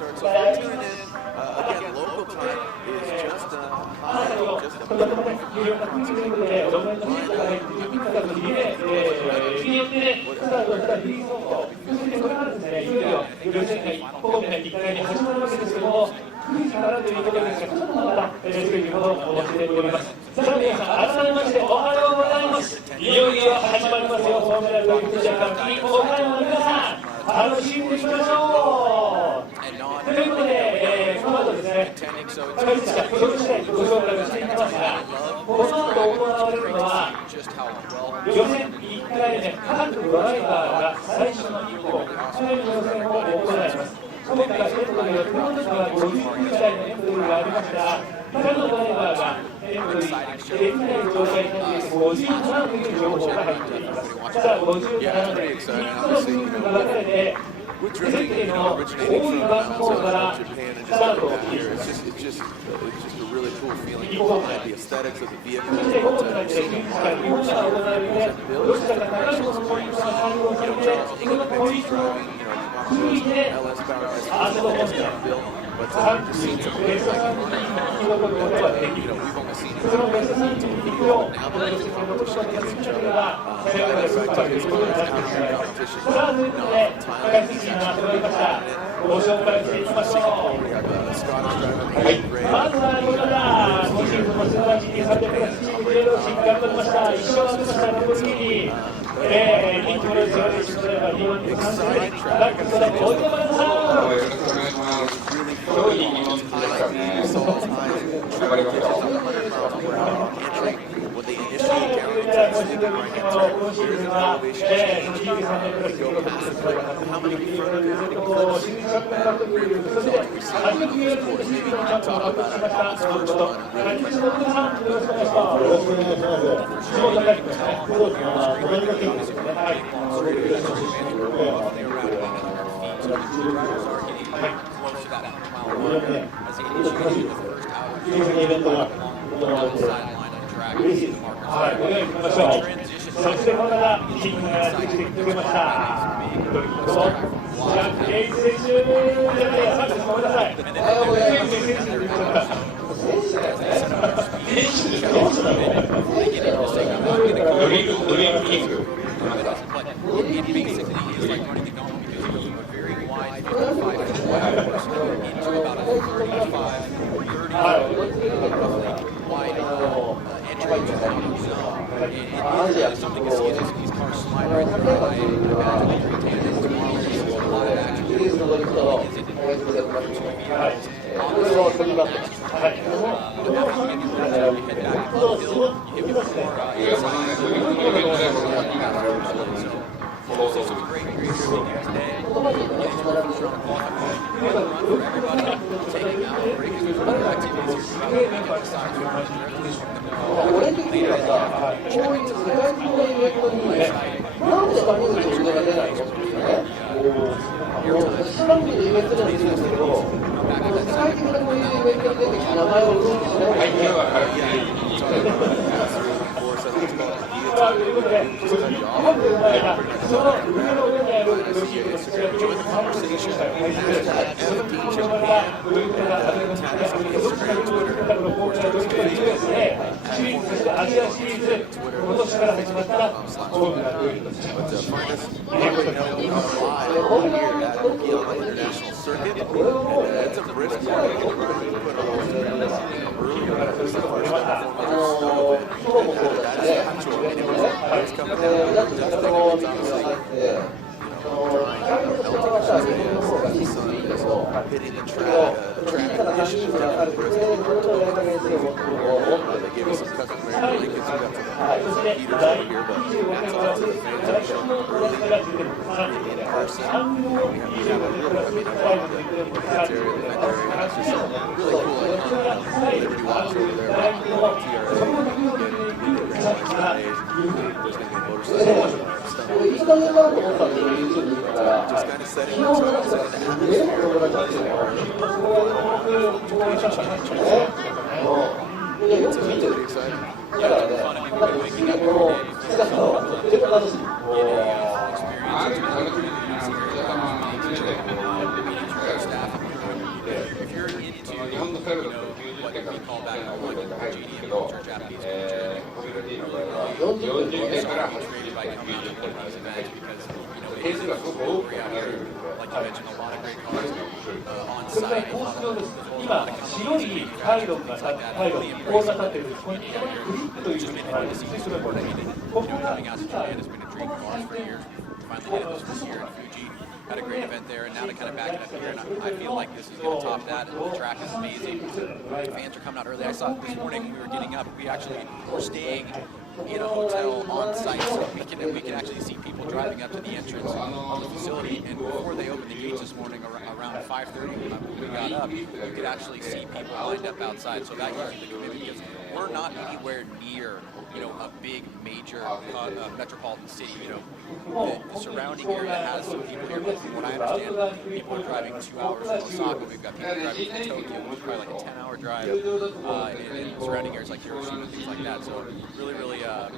start. So if you're tuning in, again, local time is just aいよいよ始まりますよ。フォーミュラ6ジャパンキープ岡山の皆さん、楽しんでいきましょう。ということで、この後ですね、解説者、プロ時代ご紹介をしていきますが、この後行われるのは、予選1回目、各ドライバーが最初の1本、1回目の予選を行います。今回、エントリーはこの時は59台のエントリーがありましたが、他のドライバーがエントリーできない状態になっている57という情報が入っています。ただ、57で3つのグループが分かれて、全ての多い番号からスタートを切ります。really cool feeling behind the aesthetics of the vehicle. そして午後になって現地から日本が行われて、ロシアが高いポイントが対応されて、そのポイントを抜いて、あそこ本戦、3組、ベスト30に残ることができる。そのベスト30を残すことができるのが、それをスーパーということになっています。さあ、ということで、解説陣が集まりました。ご紹介していきましょう。はい、まずはこちら、今シーズンも素晴らしい300クラスチームでの進化頑張りました。1勝を挙げましたランボルギーニ、人気者ですよ、レーシングドライバー、203歳、ラックスの大山さん。上位に人気ですからね。頑張りますよ。今シーズンは、その23年クラスで6つのハムリキーのずっと新チャンピオン獲得という、そして初めてのシーズンのチャンピオンを獲得しましたスポーツと谷口の皆さん、よろしくお願いします。よろしくお願いします。下高木ですね。そうですね。ごめんなさいですよね。はい。すごく嬉しいです。イベントが行われて嬉しいです。はい、お願いしましょう。そしてこの方、チームがやってきてくれました。ジャンケイ選手じゃないや、サービスごめんなさい。選手something to see these cars slide right through. I imagine every tandem tomorrow is a lot of action. Is it so a great today. Taking out a break as other activities Join the conversation. FDJPN. Instagram, Twitter, find us live here at Okayama International Circuit. It's a brisk morning. We put earlier at the first snow. That is actual. It's coming down. It's obviously hitting the track conditions down brisk. They gave us some customary because we got some heaters over here, but that's all to the fans that showed up early in person. We have a really, I mean, I love the fans area, the event area. It's just really cool. Liberty Watch over there, TRA, there's going to be a motorcycle. Just kind of setting the tone, setting the atmosphere. It's really exciting. Yeah, it's fun. I mean, we've been waking up every day. Getting experience. Japanese culture. Really treated by coming out to one of these events because, you know, it is a sport where you have, like you mentioned, a lot of great cars on site, a lot of communities, manufacturers, things like that. Really embracing the community out here. It's just been fun to see this sport. I mean, you know, coming out to Japan has been a dream of ours for years. We finally did it this year in Fuji. Had a great event there, and now to kind of back it up here, and I feel like this is going to top that. And the track is amazing. Fans are coming out early. I saw it this morning when we were getting up. We actually were staying in a hotel on site, so we can actually see people driving up to the entrance of the facility. And before they opened the gates this morning, around 5:30 when we got up, you could actually see people lined up outside. So that was the commitment, because we're not anywhere near, you know, a big major metropolitan city. You know, the surrounding area has some people here, but from what I understand, people are driving 2 hours from Osaka. We've got people driving from Tokyo, which is probably like a 10-hour drive, and surrounding areas like Hiroshima, things like that. So really a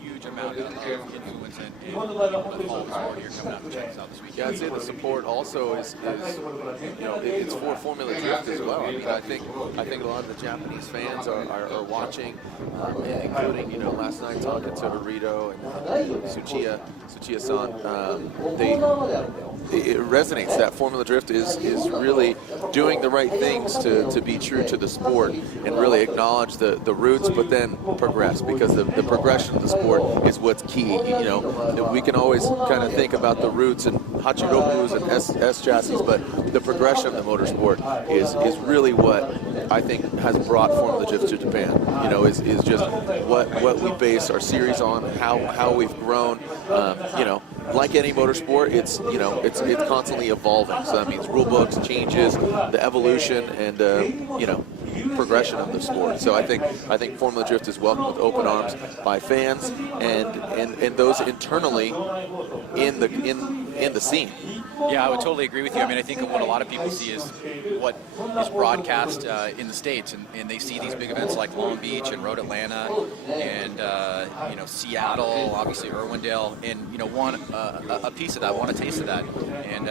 huge amount of influence and people that follow the sport here coming out to check us out this weekend. Yeah, I'd say the support also is you know, it's for Formula Drift as well. I mean, I think a lot of the Japanese fans are watching, including, you know, last night talking to Arito and Tsuchiya-san. It resonates that Formula Drift is really doing the right things to be true to the sport and really acknowledge the roots, but then progress, because the progression of the sport is what's key. You know, we can always kind of think about the roots and Hachirokus and S chassis, but the progression of the motorsport is really what I think has brought Formula Drift to Japan. You know, is just what we base our series on, how we've grown. You know, like any motorsport, it's constantly evolving. So that means rule books, changes, the evolution, and you know, progression of the sport. So I think Formula Drift is welcomed with open arms by fans and those internally in the scene. Yeah, I would totally agree with you. I mean, I think what a lot of people see is what is broadcast in the States, and they see these big events like Long Beach and Road Atlanta and you know, Seattle, obviously Irwindale, and, you know, want a piece of that, want a taste of that. And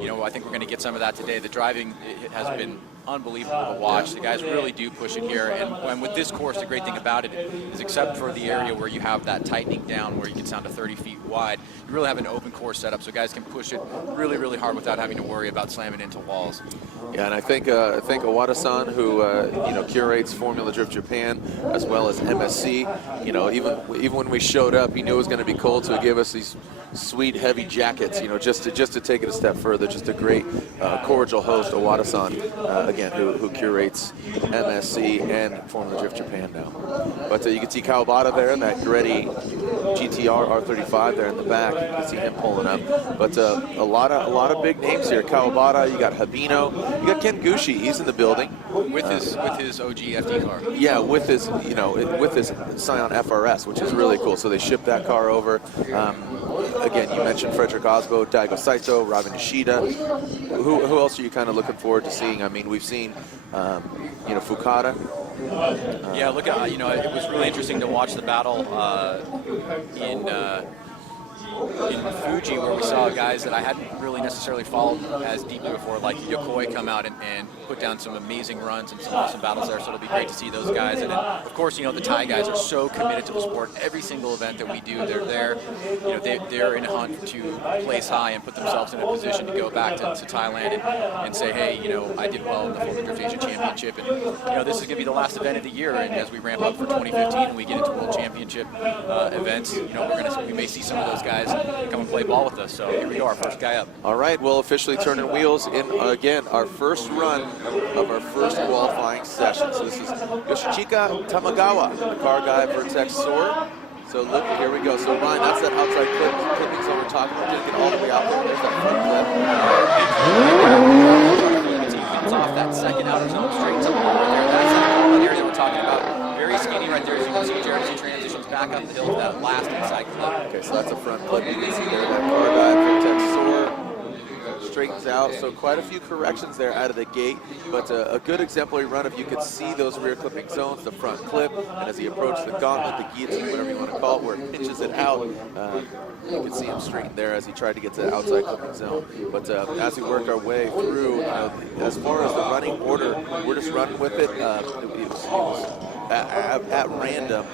you know, I think we're going to get some of that today. The driving has been unbelievable to watch. The guys really do push it here, and with this course, the great thing about it is, except for the area where you have that tightening down where you get down to 30 feet wide, you really have an open course setup, so guys can push it really hard without having to worry about slamming into walls. Yeah, and I think Owada-san, who you know, curates Formula Drift Japan as well as MSC, you know, even when we showed up, he knew it was going to be cold, so he gave us these sweet heavy jackets, you know, just to take it a step further. Just a great cordial host, Owada-san, again, who curates MSC and Formula Drift Japan now. But you can see Kawabata there in that Greddy GTR R35 there in the back. You can see him pulling up. But a lot of big names here. Kawabata, you got Habino, you got Ken Gushi. He's in the building with his OG FD car. Yeah, with his Scion FRS, which is really cool. So they shipped that car over. Again, you mentioned Frederick Osbo, Daigo Saito, Robin Nishida. Who else are you kind of looking forward to seeing? I mean, we've seen, you know, Fukada. Yeah, look at, you know, it was really interesting to watch the battle in Fuji, where we saw guys that I hadn't really necessarily followed as deeply before, like Yokoi, come out and put down some amazing runs and some awesome battles there. So it'll be great to see those guys. And then, of course, you know, the Thai guys are so committed to the sport. Every single event that we do, they're there. You know, they're in a hunt to place high and put themselves in a position to go back to Thailand and say, hey, you know, I did well in the Formula Drift Asia Championship, and, you know, this is going to be the last event of the year. And as we ramp up for 2015 and we get into World Championship events, you know, we may see some of those guys come and play ball with us. So here we go, our first guy up. All right, we'll officially turn in wheels in, again, our first run of our first qualifying session. So this is Yoshihika Tamagawa, the car guy, Vertex Sword. So look, here we go. So Ryan, that's that outside clipping zone we're talking about. Didn't get all the way out there. There's that front clip. He comes off that second outer zone straight to the wall there. That's that area that we're talking about. Very skinny right there. As you can see, Jeremy transitions back up the hill to that last inside clip. Okay, so that's a front clip. You can see there that car guy, Vertex Sword, straightens out. So quite a few corrections there out of the gate, but a good exemplary run. If you could see those rear clipping zones, the front clip, and as he approached the gauntlet, the guillotine, whatever you want to call it, where it pinches it out, you can see him straighten there as he tried to get to the outside clipping zone. But as we work our way through, as far as the running order, we're just running with it. It was at random,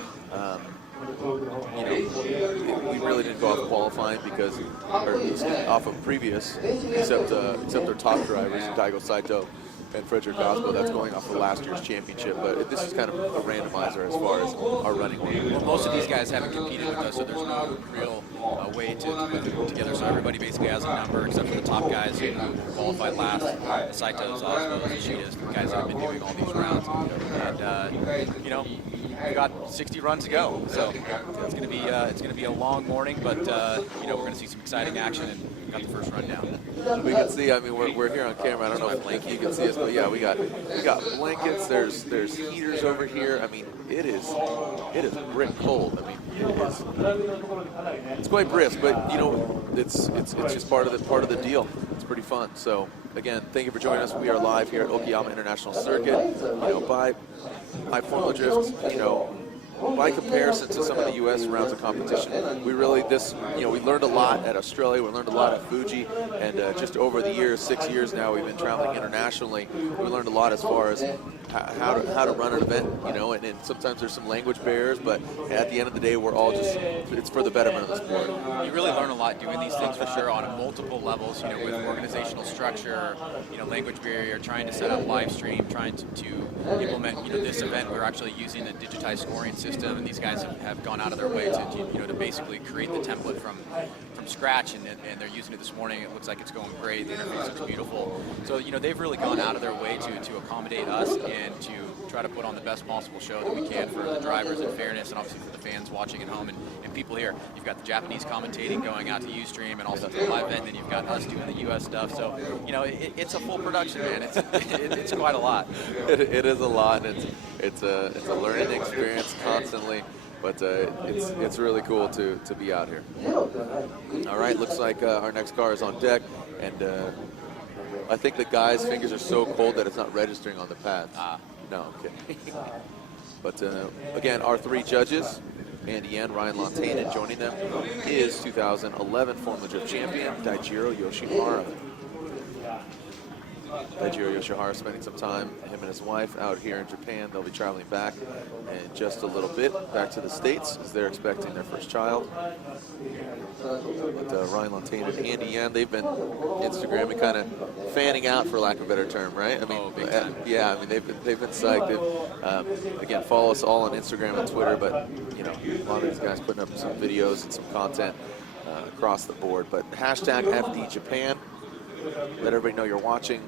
you know, we really didn't go off qualifying because, or off of previous, except our top drivers, Daigo Saito and Frederick Osbo. That's going off of last year's championship, but this is kind of a randomizer as far as our running order. Well, most of these guys haven't competed with us, so there's no real way to put them together. So everybody basically has a number, except for the top guys who qualified last. The Saitos, Osbos, the Cheetahs, the guys that have been doing all these rounds. And you know, we've got 60 runs to go, so it's going to be a long morning, but you know, we're going to see some exciting action, and we got the first run down. We can see. I mean, we're here on camera. I don't know if Blanky you can see us, but yeah, we got blankets. There's heaters over here. I mean, it is brick cold. I mean, it's quite brisk, but you know, it's just part of the deal. It's pretty fun. So again, thank you for joining us. We are live here at Okayama International Circuit. You know, by Formula Drift, you know, by comparison to some of the U.S. rounds of competition, we really, we learned a lot at Australia, we learned a lot at Fuji, and just over the years, 6 years now, we've been traveling internationally. We learned a lot as far as how to run an event, you know, and sometimes there's some language barriers, but at the end of the day, we're all just, it's for the betterment of the sport. You really learn a lot doing these things for sure on multiple levels, you know, with organizational structure, you know, language barrier, trying to set up live stream, trying to implement, you know, this event. We're actually using a digitized scoring system, and these guys have gone out of their way to you know, to basically create the template from scratch, and they're using it this morning. It looks like it's going great. The interface looks beautiful. So, you know, they've really gone out of their way to accommodate us and to try to put on the best possible show that we can for the drivers in fairness, and obviously for the fans watching at home and people here. You've got the Japanese commentating going out to Ustream and also to the live event, and then you've got us doing the U.S. stuff. So, you know, it's a full production, man. It's quite a lot. It is a lot, and it's a learning experience constantly. But it's really cool to be out here. All right, looks like our next car is on deck, and I think the guy's fingers are so cold that it's not registering on the pads. No, okay. But again, our three judges, Andy Yen, Ryan Lontainen, joining them is 2011 Formula Drift champion Daijiro Yoshihara. Daijiro Yoshihara spending some time, him and his wife, out here in Japan. They'll be traveling back in just a little bit, back to the States, as they're expecting their first child. But Ryan Lontainen and Andy Yen, they've been Instagramming, kind of fanning out, for lack of a better term, right? I mean, yeah, I mean, they've been psyched. Again, follow us all on Instagram and Twitter, but, you know, a lot of these guys putting up some videos and some content across the board. But hashtag FDJPN. Let everybody know you're watching.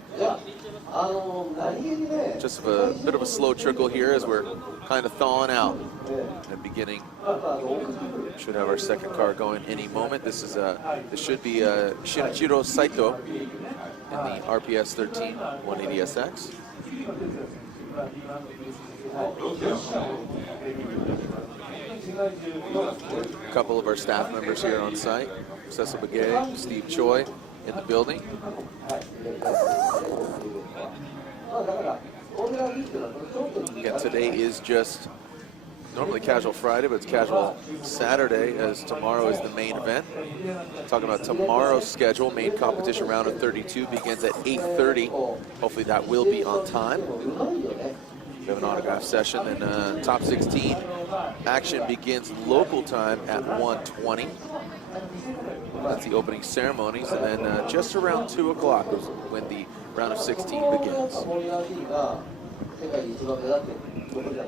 Just a bit of a slow trickle here as we're kind of thawing out. And beginning, should have our second car going any moment. This should be Shinichiro Saito in the RPS 13 180SX. A couple of our staff members here on site. Cecil Begay, Steve Choi in the building. Again, today is just normally Casual Friday, but it's Casual Saturday, as tomorrow is the main event. Talking about tomorrow's schedule, main competition round of 32 begins at 8:30. Hopefully that will be on time. We have an autograph session, and top 16 action begins local time at 1:20. That's the opening ceremonies, and then just around 2 o'clock is when the round of 16 begins.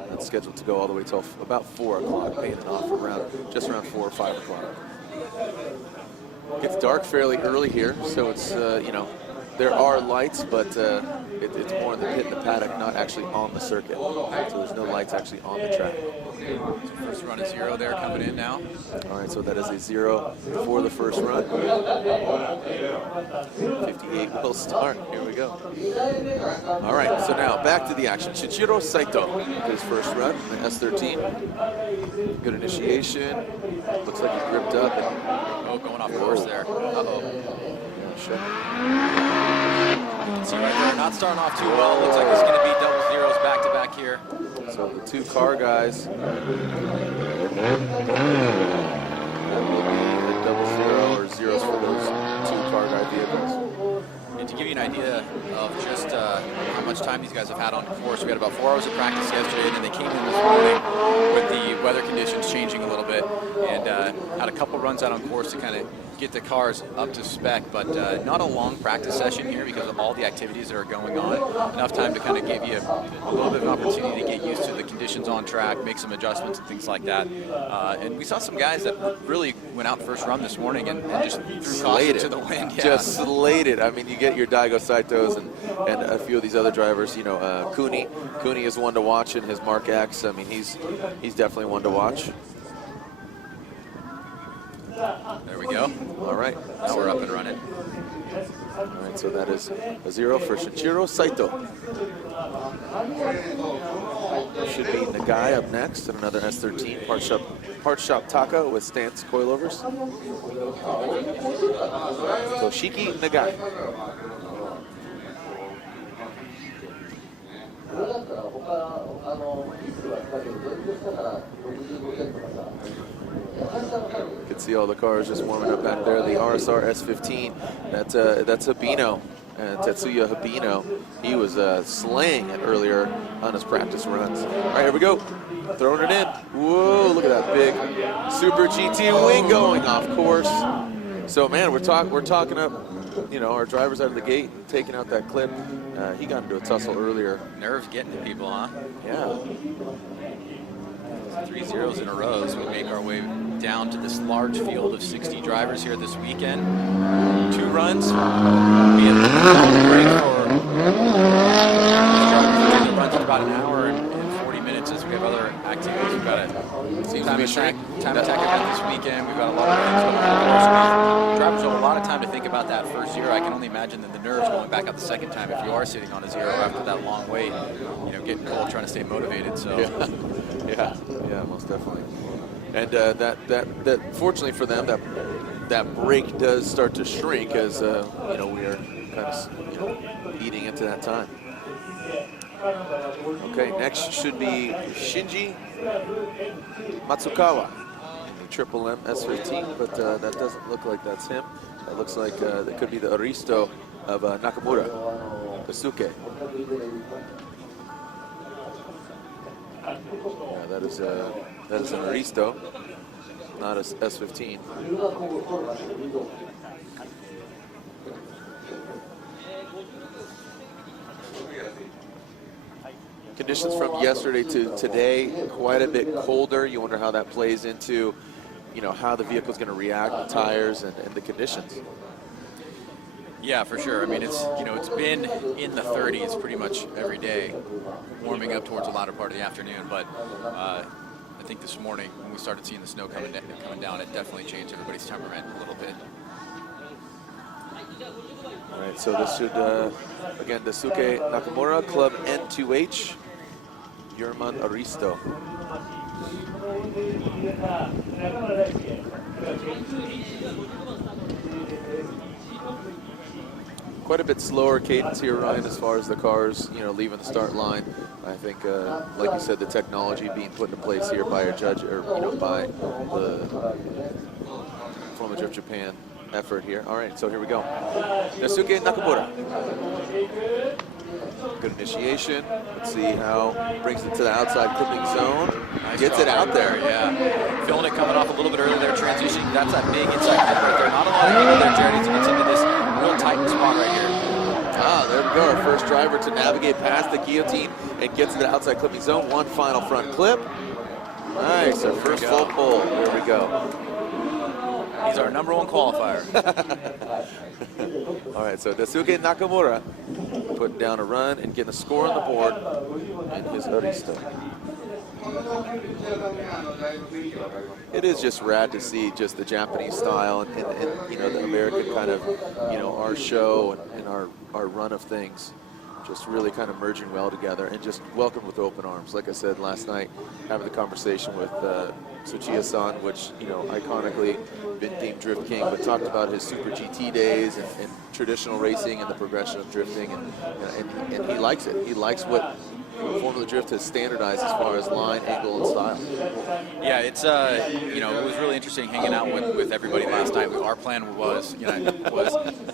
That's scheduled to go all the way till about 4 o'clock, paying it off just around 4 or 5 o'clock. It gets dark fairly early here, so it's, you know, there are lights, but it's more in the pit and the paddock, not actually on the circuit. So there's no lights actually on the track. First run is 0 there, coming in now. All right, so that is a 0 for the first run. 58 will start. Here we go. All right, so now back to the action. Shinichiro Saito, his first run, the S13. Good initiation. Looks like he gripped up. And going off course there. Uh-oh. Sure. You can see right there, not starting off too well. Looks like it's going to be double zeros back-to-back here. So the two car guys will be double zero or zeros for those two car guy vehicles. And to give you an idea of just how much time these guys have had on the course, we had about 4 hours of practice yesterday, and then they came in this morning with the weather conditions changing a little bit, and had a couple runs out on course to kind of get the cars up to spec, but not a long practice session here because of all the activities that are going on. Enough time to kind of give you a little bit of an opportunity to get used to the conditions on track, make some adjustments and things like that. And we saw some guys that really went out first run this morning and just threw caution to the wind. Yeah. Just slayed. I mean, you get your Daigo Saitos and a few of these other drivers. You know, Cooney is one to watch in his Mark X. I mean, he's definitely one to watch. There we go. All right. Now we're up and running. All right, so that is a 0 for Shinichiro Saito. Should be Nagai up next and another S13 part shop Taka with stance coilovers. Toshiki Nagai. You can see all the cars just warming up back there. The RSR S15, that's Habino, and Tetsuya Habino. He was slaying it earlier on his practice runs. All right, here we go. Throwing it in. Whoa, look at that big Super GT wing going off course. So man, we're talking up, you know, our drivers out of the gate, taking out that clip. He got into a tussle earlier. Nerves getting to people, huh? Yeah. 3 zeros in a row as we make our way down to this large field of 60 drivers here this weekend. 2 runs. Be a break for runs in about an hour and 40 minutes as we have other activities. We've got a time attack event this weekend. We've got a lot of things going on. Drivers have a lot of time to think about that first zero. I can only imagine that the nerves going back out the second time if you are sitting on a zero after that long wait, you know, getting cold, trying to stay motivated. So. Yeah, most definitely. And that fortunately for them, that break does start to shrink as you know, we are kind of, you know, eating into that time. Okay, next should be Shinji Matsukawa, the Triple M S15, but that doesn't look like that's him. That looks like that could be the Aristo of Nakamura, Kasuke. Yeah, that is an Aristo, not a S15. Conditions from yesterday to today, quite a bit colder. You wonder how that plays into, you know, how the vehicle's going to react, the tires and the conditions. Yeah, for sure. I mean, it's been in the 30s pretty much every day, warming up towards the latter part of the afternoon. But I think this morning when we started seeing the snow coming down, it definitely changed everybody's temperament a little bit. All right, so this should again Daisuke Nakamura, Club N2H, Yerman Aristo. Quite a bit slower cadence here, Ryan, as far as the cars, you know, leaving the start line. I think, like you said, the technology being put into place here by a judge, or you know, by the FDJPN effort here. All right, so here we go. Daisuke Nakamura. Good initiation. Let's see how brings it to the outside clipping zone. Nice Gets it out there. Yeah, feeling it coming off a little bit earlier there, transitioning. That's that big inside clip right there. Not a lot of people there, Jared. He gets into this real tight spot right here. Ah, there we go. Our first driver to navigate past the guillotine and gets to the outside clipping zone. One final front clip. Nice, our first full pull. There we go. He's our #1 qualifier. All right, so Daisuke Nakamura putting down a run and getting a score on the board in his Aristo. It is just rad to see just the Japanese style and you know, the American kind of, you know, our show and our run of things just really kind of merging well together and just welcomed with open arms. Like I said last night, having the conversation with Tsuchiya-san, which, you know, iconically been deemed Drift King, but talked about his Super GT days and traditional racing and the progression of drifting, and he likes it. He likes what Formula Drift has standardized as far as line, angle, and style. Yeah, it's you know, it was really interesting hanging out with everybody last night. Our plan was, you know,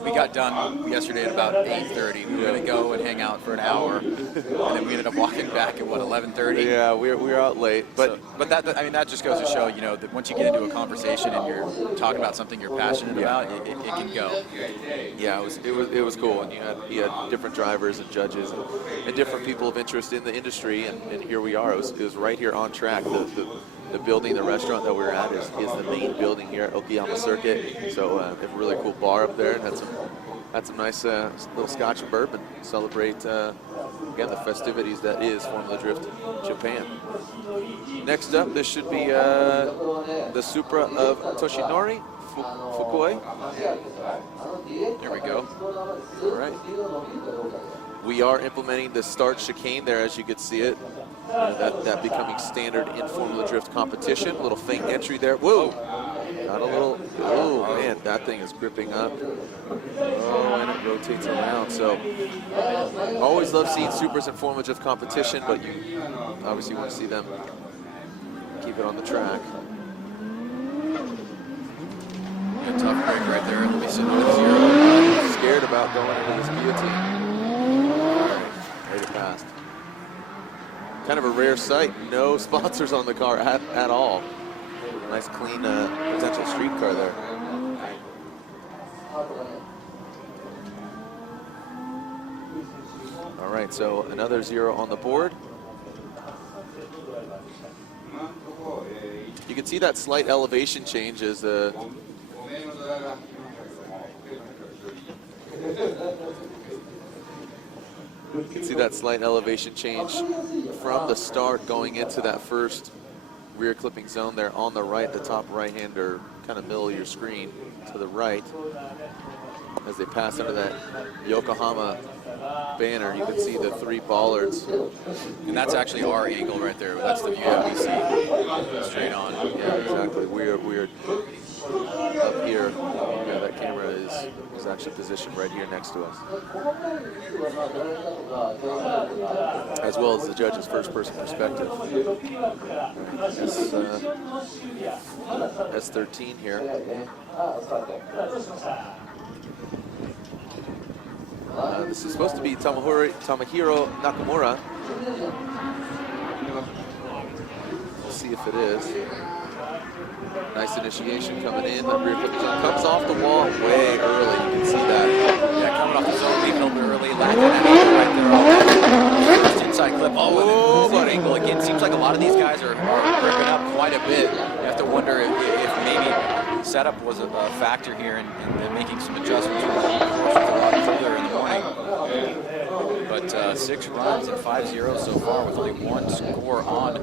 we got done yesterday at about 8:30. We were going to go and hang out for an hour, and then we ended up walking back at what, 11:30. Yeah, we were out late, but that I mean, that just goes to show, you know, that once you get into a conversation and you're talking about something you're passionate about, it can go. Yeah, it was cool, and you had different drivers and judges and different people of interest in the industry, and here we are. It was right here on track. The building, the restaurant that we were at is the main building here at Okayama Circuit. So they have a really cool bar up there, and had some nice little scotch and bourbon. Celebrate again the festivities that is Formula Drift Japan. Next up, this should be the Supra of Toshinori Fukui. There we go. All right. We are implementing the start chicane there, as you can see it. That becoming standard in Formula Drift competition. A little feint entry there. Whoa! Got a little, oh man, that thing is gripping up. Oh, and it rotates around. So, always love seeing Supras in Formula Drift competition, but you obviously want to see them keep it on the track. A tough break right there. It'll be sitting at 0. Scared about going into this guillotine. Right it past. Kind of a rare sight. No sponsors on the car at all. Nice clean potential street car there. All right, so another 0 on the board. You can see that slight elevation change as you can see that slight elevation change from the start going into that first rear clipping zone there on the right, the top right-hand or kind of middle of your screen to the right. As they pass under that Yokohama banner, you can see the 3 bollards. And that's actually our angle right there. That's the view that we see straight on. Yeah, exactly. We're up here. Yeah, that camera is actually positioned right here next to us. As well as the judge's first-person perspective. S13 here. This is supposed to be Tomohiro Nakamura. We'll see if it is. Nice initiation coming in. The rear clipping zone comes off the wall way early. You can see that. Yeah, coming off the zone, leaving a little bit early, lacking that angle right there. First inside clip. Oh, and angle again. Seems like a lot of these guys are gripping up quite a bit. You have to wonder if maybe setup was a factor here in making some adjustments. A lot further in the morning. But 6 runs and 5-0 so far with only 1 score on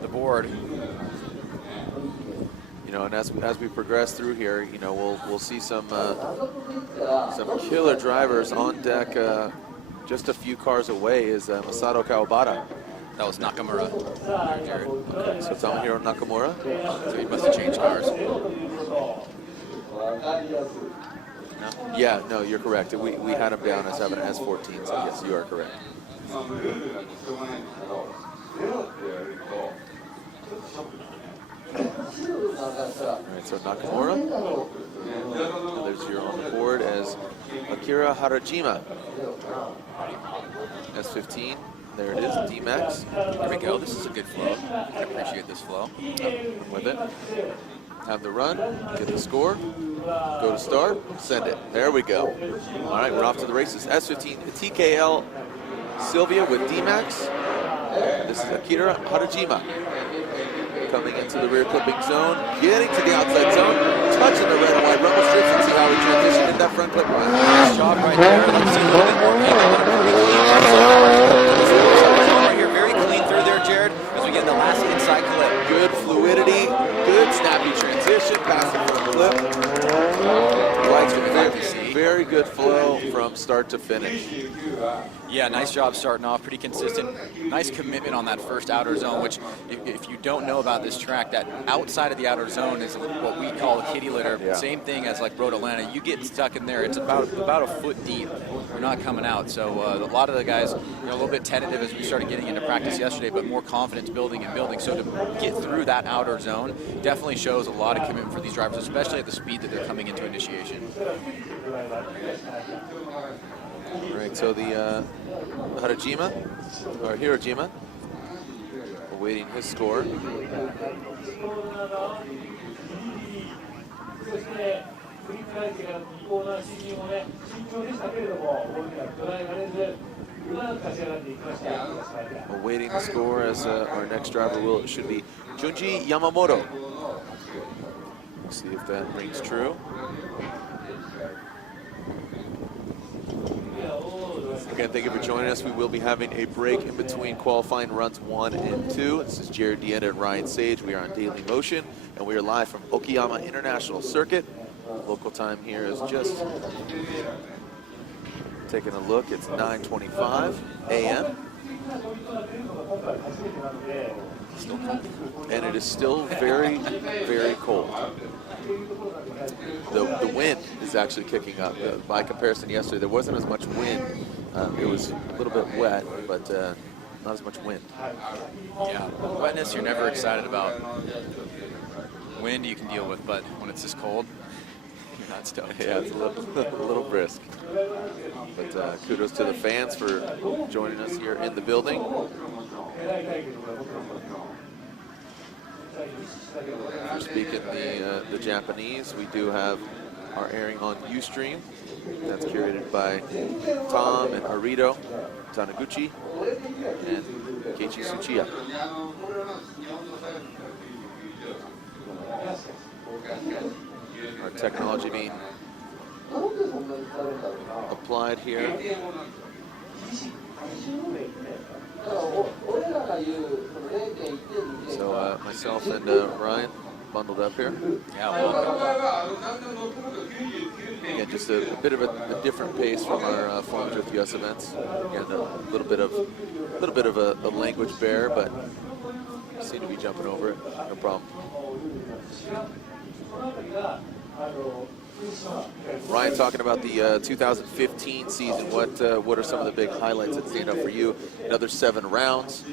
the board. You know, and as we progress through here, you know, we'll see some killer drivers on deck. Just a few cars away is Masato Kawabata. That was Nakamura. Jared. Okay, so Tomohiro Nakamura. So he must have changed cars. No? Yeah, no, you're correct. We had him down as having an S14, so yes, you are correct. All right, so Nakamura. Another 0 on the board as Akira Harajima. S15. There it is, D-Max. Here we go. This is a good flow. I appreciate this flow. With it. Have the run, get the score, go to start, send it. There we go. All right, we're off to the races. S15, TKL Sylvia with D-Max. This is Akira Harajima. Coming into the rear clipping zone, getting to the outside zone, touching the red and white rumble strips, and see how he transitioned in that front clip run. Nice job right there. Let's see a little bit more right here. Very clean through there, Jared, as we get the last inside clip. Good fluidity, good snappy transition, past the front clip. Very good flow from start start to finish. Yeah, nice job starting off, pretty consistent. Nice commitment on that first outer zone, which if you don't know about this track, that outside of the outer zone is what we call a kitty litter. Yeah. Same thing as like Road Atlanta. You get stuck in there, it's about a foot deep. You're not coming out. So a lot of the guys, a little bit tentative as we started getting into practice yesterday, but more confidence building and building. So to get through that outer zone definitely shows a lot of commitment for these drivers, especially at the speed that they're coming into initiation. All right, so the Hirojima, awaiting his score. Awaiting the score as our next driver should be Junji Yamamoto. We'll see if that rings true. Again, thank you for joining us. We will be having a break in between qualifying runs 1 and 2. This is Jared Deanna and Ryan Sage. We are on Daily Motion, and we are live from Okayama International Circuit. Local time here is just taking a look. It's 9:25 a.m. And it is still very, very cold. The wind is actually kicking up. By comparison yesterday, there wasn't as much wind. It was a little bit wet, but not as much wind. Yeah, wetness you're never excited about. Wind you can deal with, but when it's this cold, you're not stoked. Yeah, it's a little brisk. But kudos to the fans for joining us here in the building. If you're speaking the Japanese, we do have our airing on Ustream. That's curated by Tom and Arito Taniguchi and Keiichi Tsuchiya. Our technology being applied here. So myself and Ryan bundled up here. Yeah, welcome. Again, just a bit of a different pace from our Formula Drift US events. Again, a little bit of a language barrier, but seem to be jumping over it. No problem. Ryan, talking about the 2015 season, what are some of the big highlights that stand out for you? Another 7 rounds.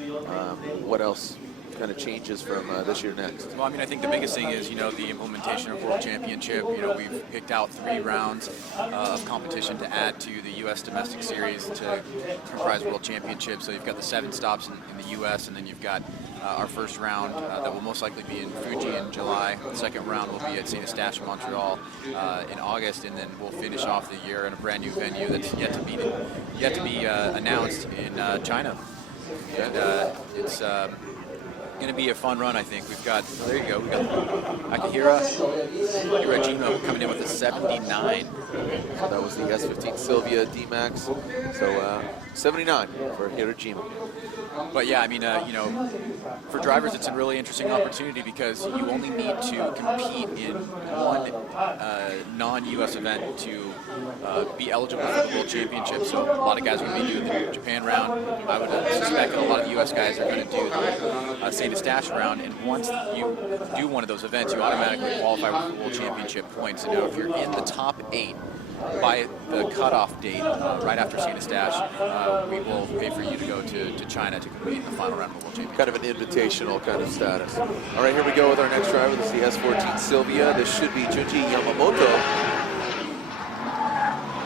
What else kind of changes from this year next? Well, I mean, I think the biggest thing is, the implementation of World Championship. We've picked out 3 rounds of competition to add to the U.S. domestic series to comprise World Championship. So you've got the 7 stops in the U.S., and then you've got our first round that will most likely be in Fuji in July. The second round will be at St. Eustache, Montreal in August, and then we'll finish off the year in a brand new venue that's yet to be announced in China. And it's going to be a fun run, I think. We've got, there you go, we got Akihira Hirojima coming in with a 79. So that was the S15 Sylvia D-Max. So 79 for Hirojima. But yeah, I mean, for drivers, it's a really interesting opportunity because you only need to compete in one non-U.S. event to be eligible for the World Championship. So a lot of guys are going to be doing the Japan round. I would suspect that a lot of the U.S. guys are going to do the St. Eustache round. And once you do one of those events, you automatically qualify with the World Championship points. And now if you're in the top 8 by the cutoff date, right after St. Eustache, we will pay for you to go to China to compete in the final round of the World Championship. Kind of an invitational kind of status. All right, here we go with our next driver. This is the S14 Sylvia. This should be Junji Yamamoto.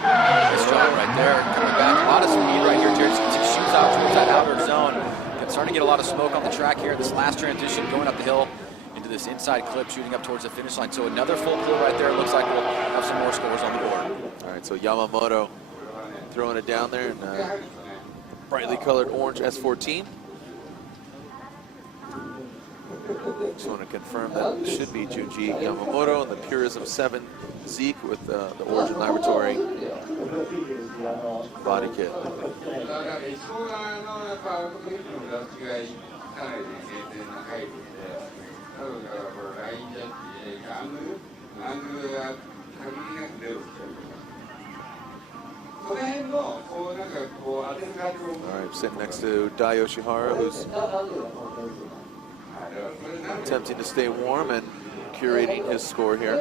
Nice job right there, coming back. A lot of speed right here, Jared. He shoots out towards that outer zone. Starting to get a lot of smoke on the track here. This last transition going up the hill into this inside clip, shooting up towards the finish line. So another full pull right there. It looks like we'll have some more scores on the board. All right, so Yamamoto throwing it down there in brightly colored orange S14. Just want to confirm that it should be Junji Yamamoto and the Purism 7 Zeke with the Origin Laboratory body kit. right, sitting next to Dai Yoshihara, who's attempting to stay warm and curating his score here. A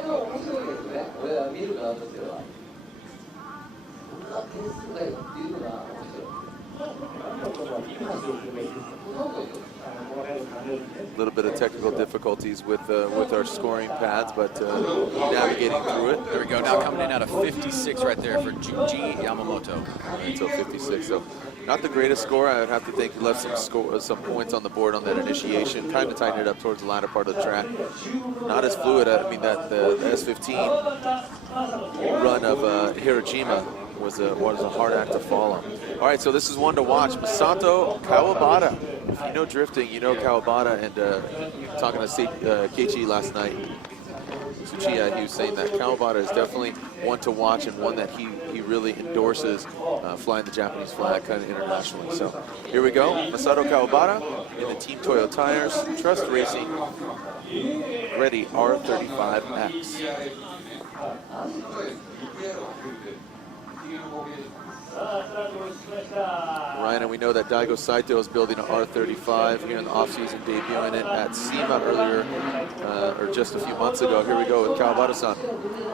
little bit of technical difficulties with our scoring pads, but navigating through it. There we go. Now coming in at a 56 right there for Junji Yamamoto. Until 56, so not the greatest score. I would have to think he left some points on the board on that initiation. Kind of tightened it up towards the latter part of the track. Not as fluid. I mean, that the S15 run of Hirojima was a hard act to follow. All right, so this is one to watch. Masato Kawabata. If you know drifting, you know Kawabata. And talking to Keiichi last night, Tsuchiya, he was saying that Kawabata is definitely one to watch and one that he really endorses, flying the Japanese flag kind of internationally. So here we go. Masato Kawabata in the Team Toyo tires, Trust Racing, ready R35X. Ryan, and we know that Daigo Saito is building an R35 here in the offseason, debuting it at SEMA earlier, or just a few months ago. Here we go with Kawabata-san.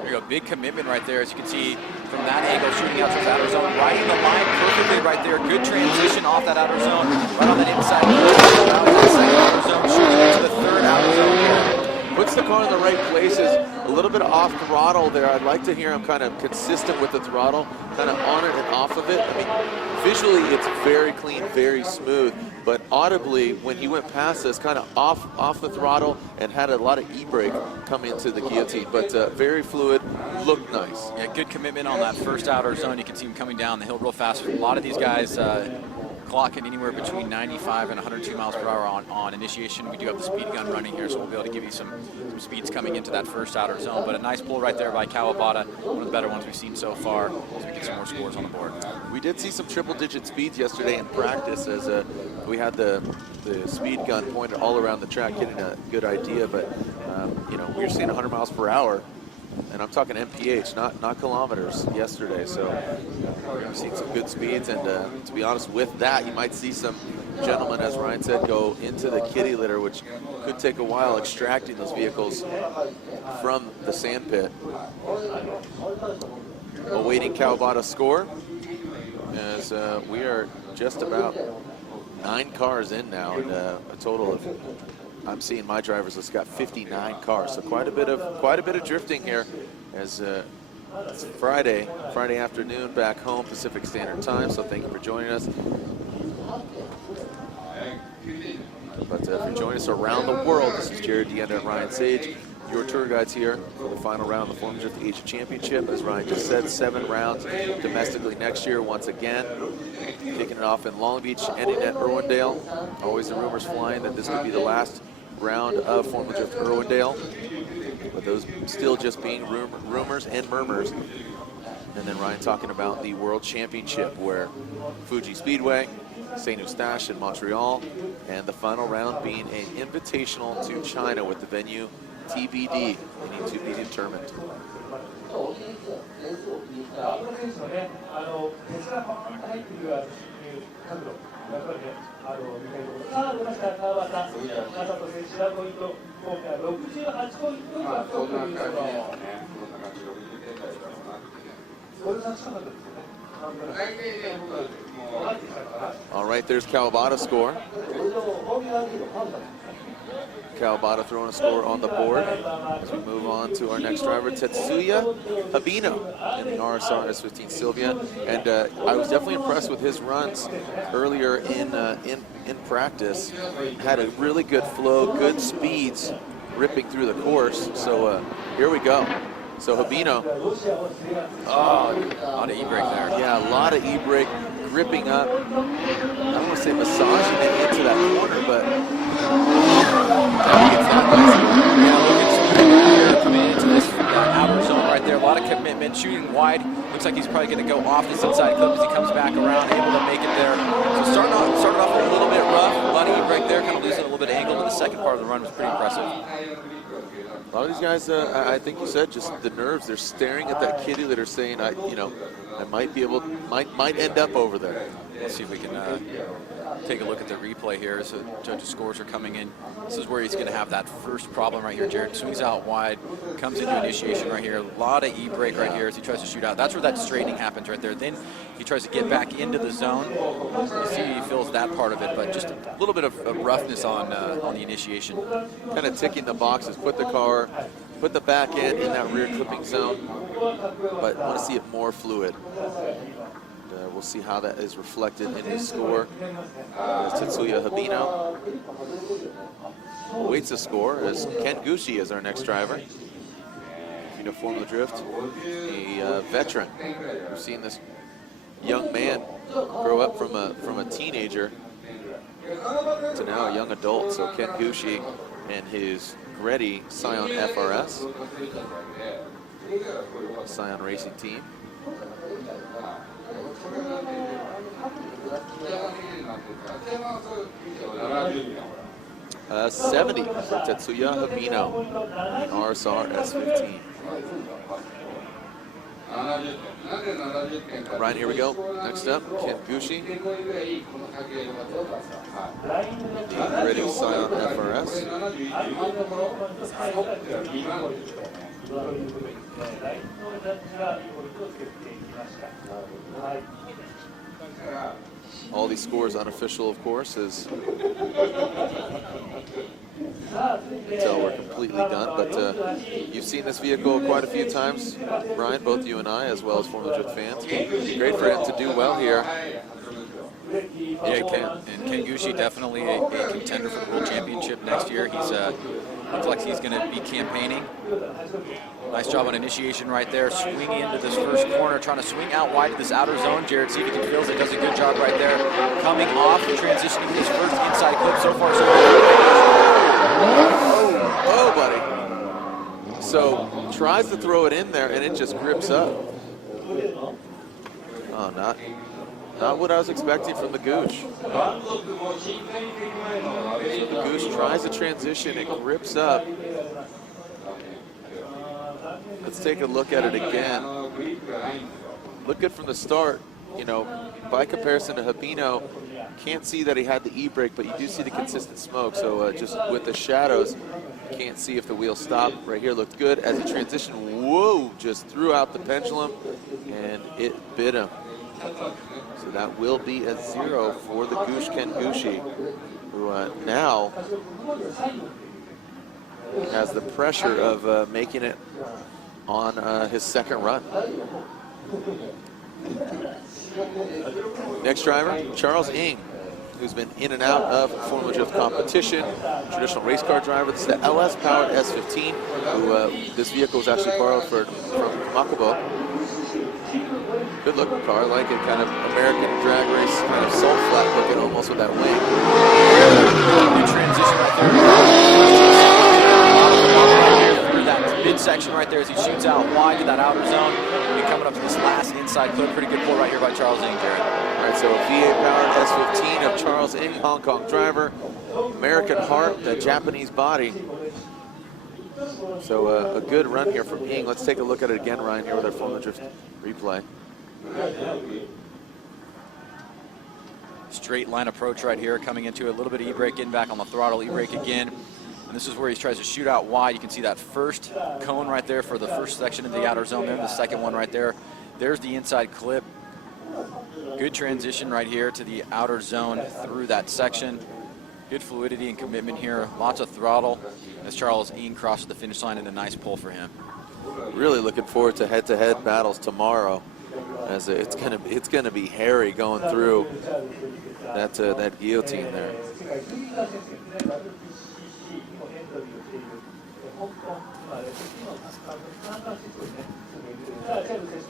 There you go, big commitment right there, as you can see from that angle, shooting out to the outer zone, right in the line perfectly right there. Good transition off that outer zone, right on that inside. Out to the second outer zone, shooting into the third outer zone here. Puts the car in the right places, a little bit off throttle there. I'd like to hear him kind of consistent with the throttle, kind of on it and off of it. I mean, visually it's very clean, very smooth, but audibly when he went past this, kind of off the throttle and had a lot of e-brake come into the guillotine, but very fluid, looked nice. Yeah, good commitment on that first outer zone. You can see him coming down the hill real fast. A lot of these guys clocking anywhere between 95 and 102 miles per hour on initiation. We do have the speed gun running here, so we'll be able to give you some speeds coming into that first outer zone. But a nice pull right there by Kawabata, one of the better ones we've seen so far, so we get some more scores on the board. We did see some triple-digit speeds yesterday in practice as we had the speed gun pointed all around the track, getting a good idea. But you know, we were seeing 100 miles per hour. And I'm talking MPH, not kilometers yesterday. So we've seen some good speeds. And to be honest, with that, you might see some gentlemen, as Ryan said, go into the kitty litter, which could take a while extracting those vehicles from the sand pit. Awaiting Kawabata's score, as we are just about 9 cars in now, and a total of, I'm seeing my driver's list got 59 cars, so quite a bit of drifting here, as it's Friday afternoon back home Pacific Standard Time. So thank you for joining us. But if you're joining us around the world, this is Jared Deenda and Ryan Sage, your tour guides here for the final round of the Formula Drift Asia Championship. As Ryan just said, 7 rounds domestically next year once again. Kicking it off in Long Beach, ending at Irwindale. Always the rumors flying that this could be the last round of Formula Drift Irwindale, but those still just being rumors and murmurs. And then Ryan talking about the World Championship, where Fuji Speedway, St. Eustache in Montreal, and the final round being an invitational to China with the venue TBD, needing to be determined. All right, there's Kawabata's score. Kawabata throwing a score on the board as we move on to our next driver, Tetsuya Habino in the RSR S15 Sylvia. And I was definitely impressed with his runs earlier in practice. Had a really good flow, good speeds ripping through the course. So here we go. So Habino, a lot of e-brake there. Yeah, a lot of e-brake, gripping up. I don't want to say massaging it into that corner, but coming into this outer zone right there. A lot of commitment, shooting wide. Looks like he's probably going to go off this inside clip as he comes back around, able to make it there. So started off a little bit rough, a lot of e-brake there, kind of losing a little bit of angle, but the second part of the run was pretty impressive. A lot of these guys, I think you said, just the nerves. They're staring at that kitty litter saying, and might end up over there. Let's see if we can take a look at the replay here as the judges' scores are coming in. This is where he's going to have that first problem right here. Jared swings out wide, comes into initiation right here. A lot of E-brake right here as he tries to shoot out. That's where that straightening happens right there. Then he tries to get back into the zone. You see he feels that part of it, but just a little bit of roughness on the initiation. Kind of ticking the boxes, put the back end in that rear clipping zone, but want to see it more fluid. We'll see how that is reflected in his score. Tetsuya Habino waits the score as Ken Gushi is our next driver. Formula Drift, a veteran. We've seen this young man grow up from a teenager to now a young adult. So Ken Gushi and his Ready Scion FRS, Scion Racing Team. 70 for Tetsuya Habino, RSR S15. Ryan, here we go. Next up, Ken Gushi. The Ready Scion FRS. All these scores unofficial, of course, as until we're completely done. But you've seen this vehicle quite a few times, Ryan, both you and I, as well as Formula Drift fans. Great for him to do well here. Yeah, Ken Gushi definitely a contender for the World Championship next year. He's looks like he's going to be campaigning. Nice job on initiation right there, swinging into this first corner, trying to swing out wide to this outer zone. Jared see if he can feels it, does a good job right there. Coming off, transitioning to his first inside clip so far. Oh, buddy. So tries to throw it in there and it just grips up. Oh, not what I was expecting from the Goosh. So the Goosh tries to transition, it grips up. Let's take a look at it again. Look good from the start. You know, by comparison to Habino, can't see that he had the e-brake, but you do see the consistent smoke. So just with the shadows, can't see if the wheel stopped. Right here looked good as he transitioned. Whoa, just threw out the pendulum and it bit him. So that will be a 0 for the Goosh Ken Gushi, who now has the pressure of making it on his second run. Next driver, Charles Ng, who's been in and out of Formula Drift competition, traditional race car driver. This is the LS-powered S15, who this vehicle was actually borrowed from Makubo. Good looking car, I like it, kind of American drag race, kind of salt flat looking almost with that wing. Good transition right there. That midsection right there as he shoots out wide to that outer zone. And coming up to this last inside clip, pretty good pull right here by Charles Ng, Jared. All right, so a V8 powered S15 of Charles Ng, Hong Kong driver, American heart, the Japanese body. So a good run here from Ng. Let's take a look at it again, Ryan, here with our Formula Drift replay. Straight line approach right here, coming into a little bit of e-brake, getting back on the throttle, e-brake again. And this is where he tries to shoot out wide. You can see that first cone right there for the first section of the outer zone there, the second one right there. There's the inside clip. Good transition right here to the outer zone through that section. Good fluidity and commitment here. Lots of throttle as Charles Ng crosses the finish line, and a nice pull for him. Really looking forward to head-to-head battles tomorrow, as it's gonna be hairy going through that guillotine there.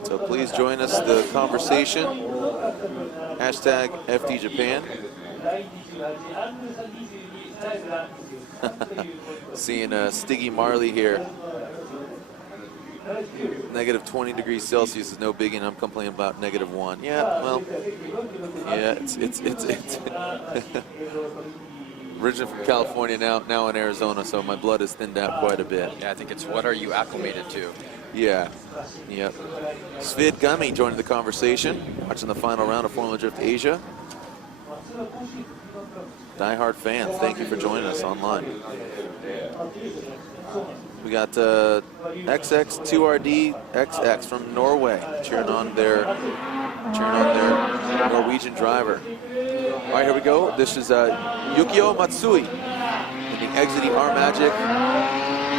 So please join us in the conversation. Hashtag FDJPN. Seeing Stiggy Marley here. Negative 20 degrees Celsius is no biggie, and I'm complaining about -1. Yeah, well, yeah, it's originally from California, now in Arizona, so my blood is thinned out quite a bit. Yeah, I think it's what are you acclimated to? Yeah. Yep. Svid Gummy joining the conversation, watching the final round of Formula Drift Asia. Die-hard fans, thank you for joining us online. We got XX2RD XX from Norway cheering on their Norwegian driver. All right, here we go. This is Yukio Matsui in the Exity R Magic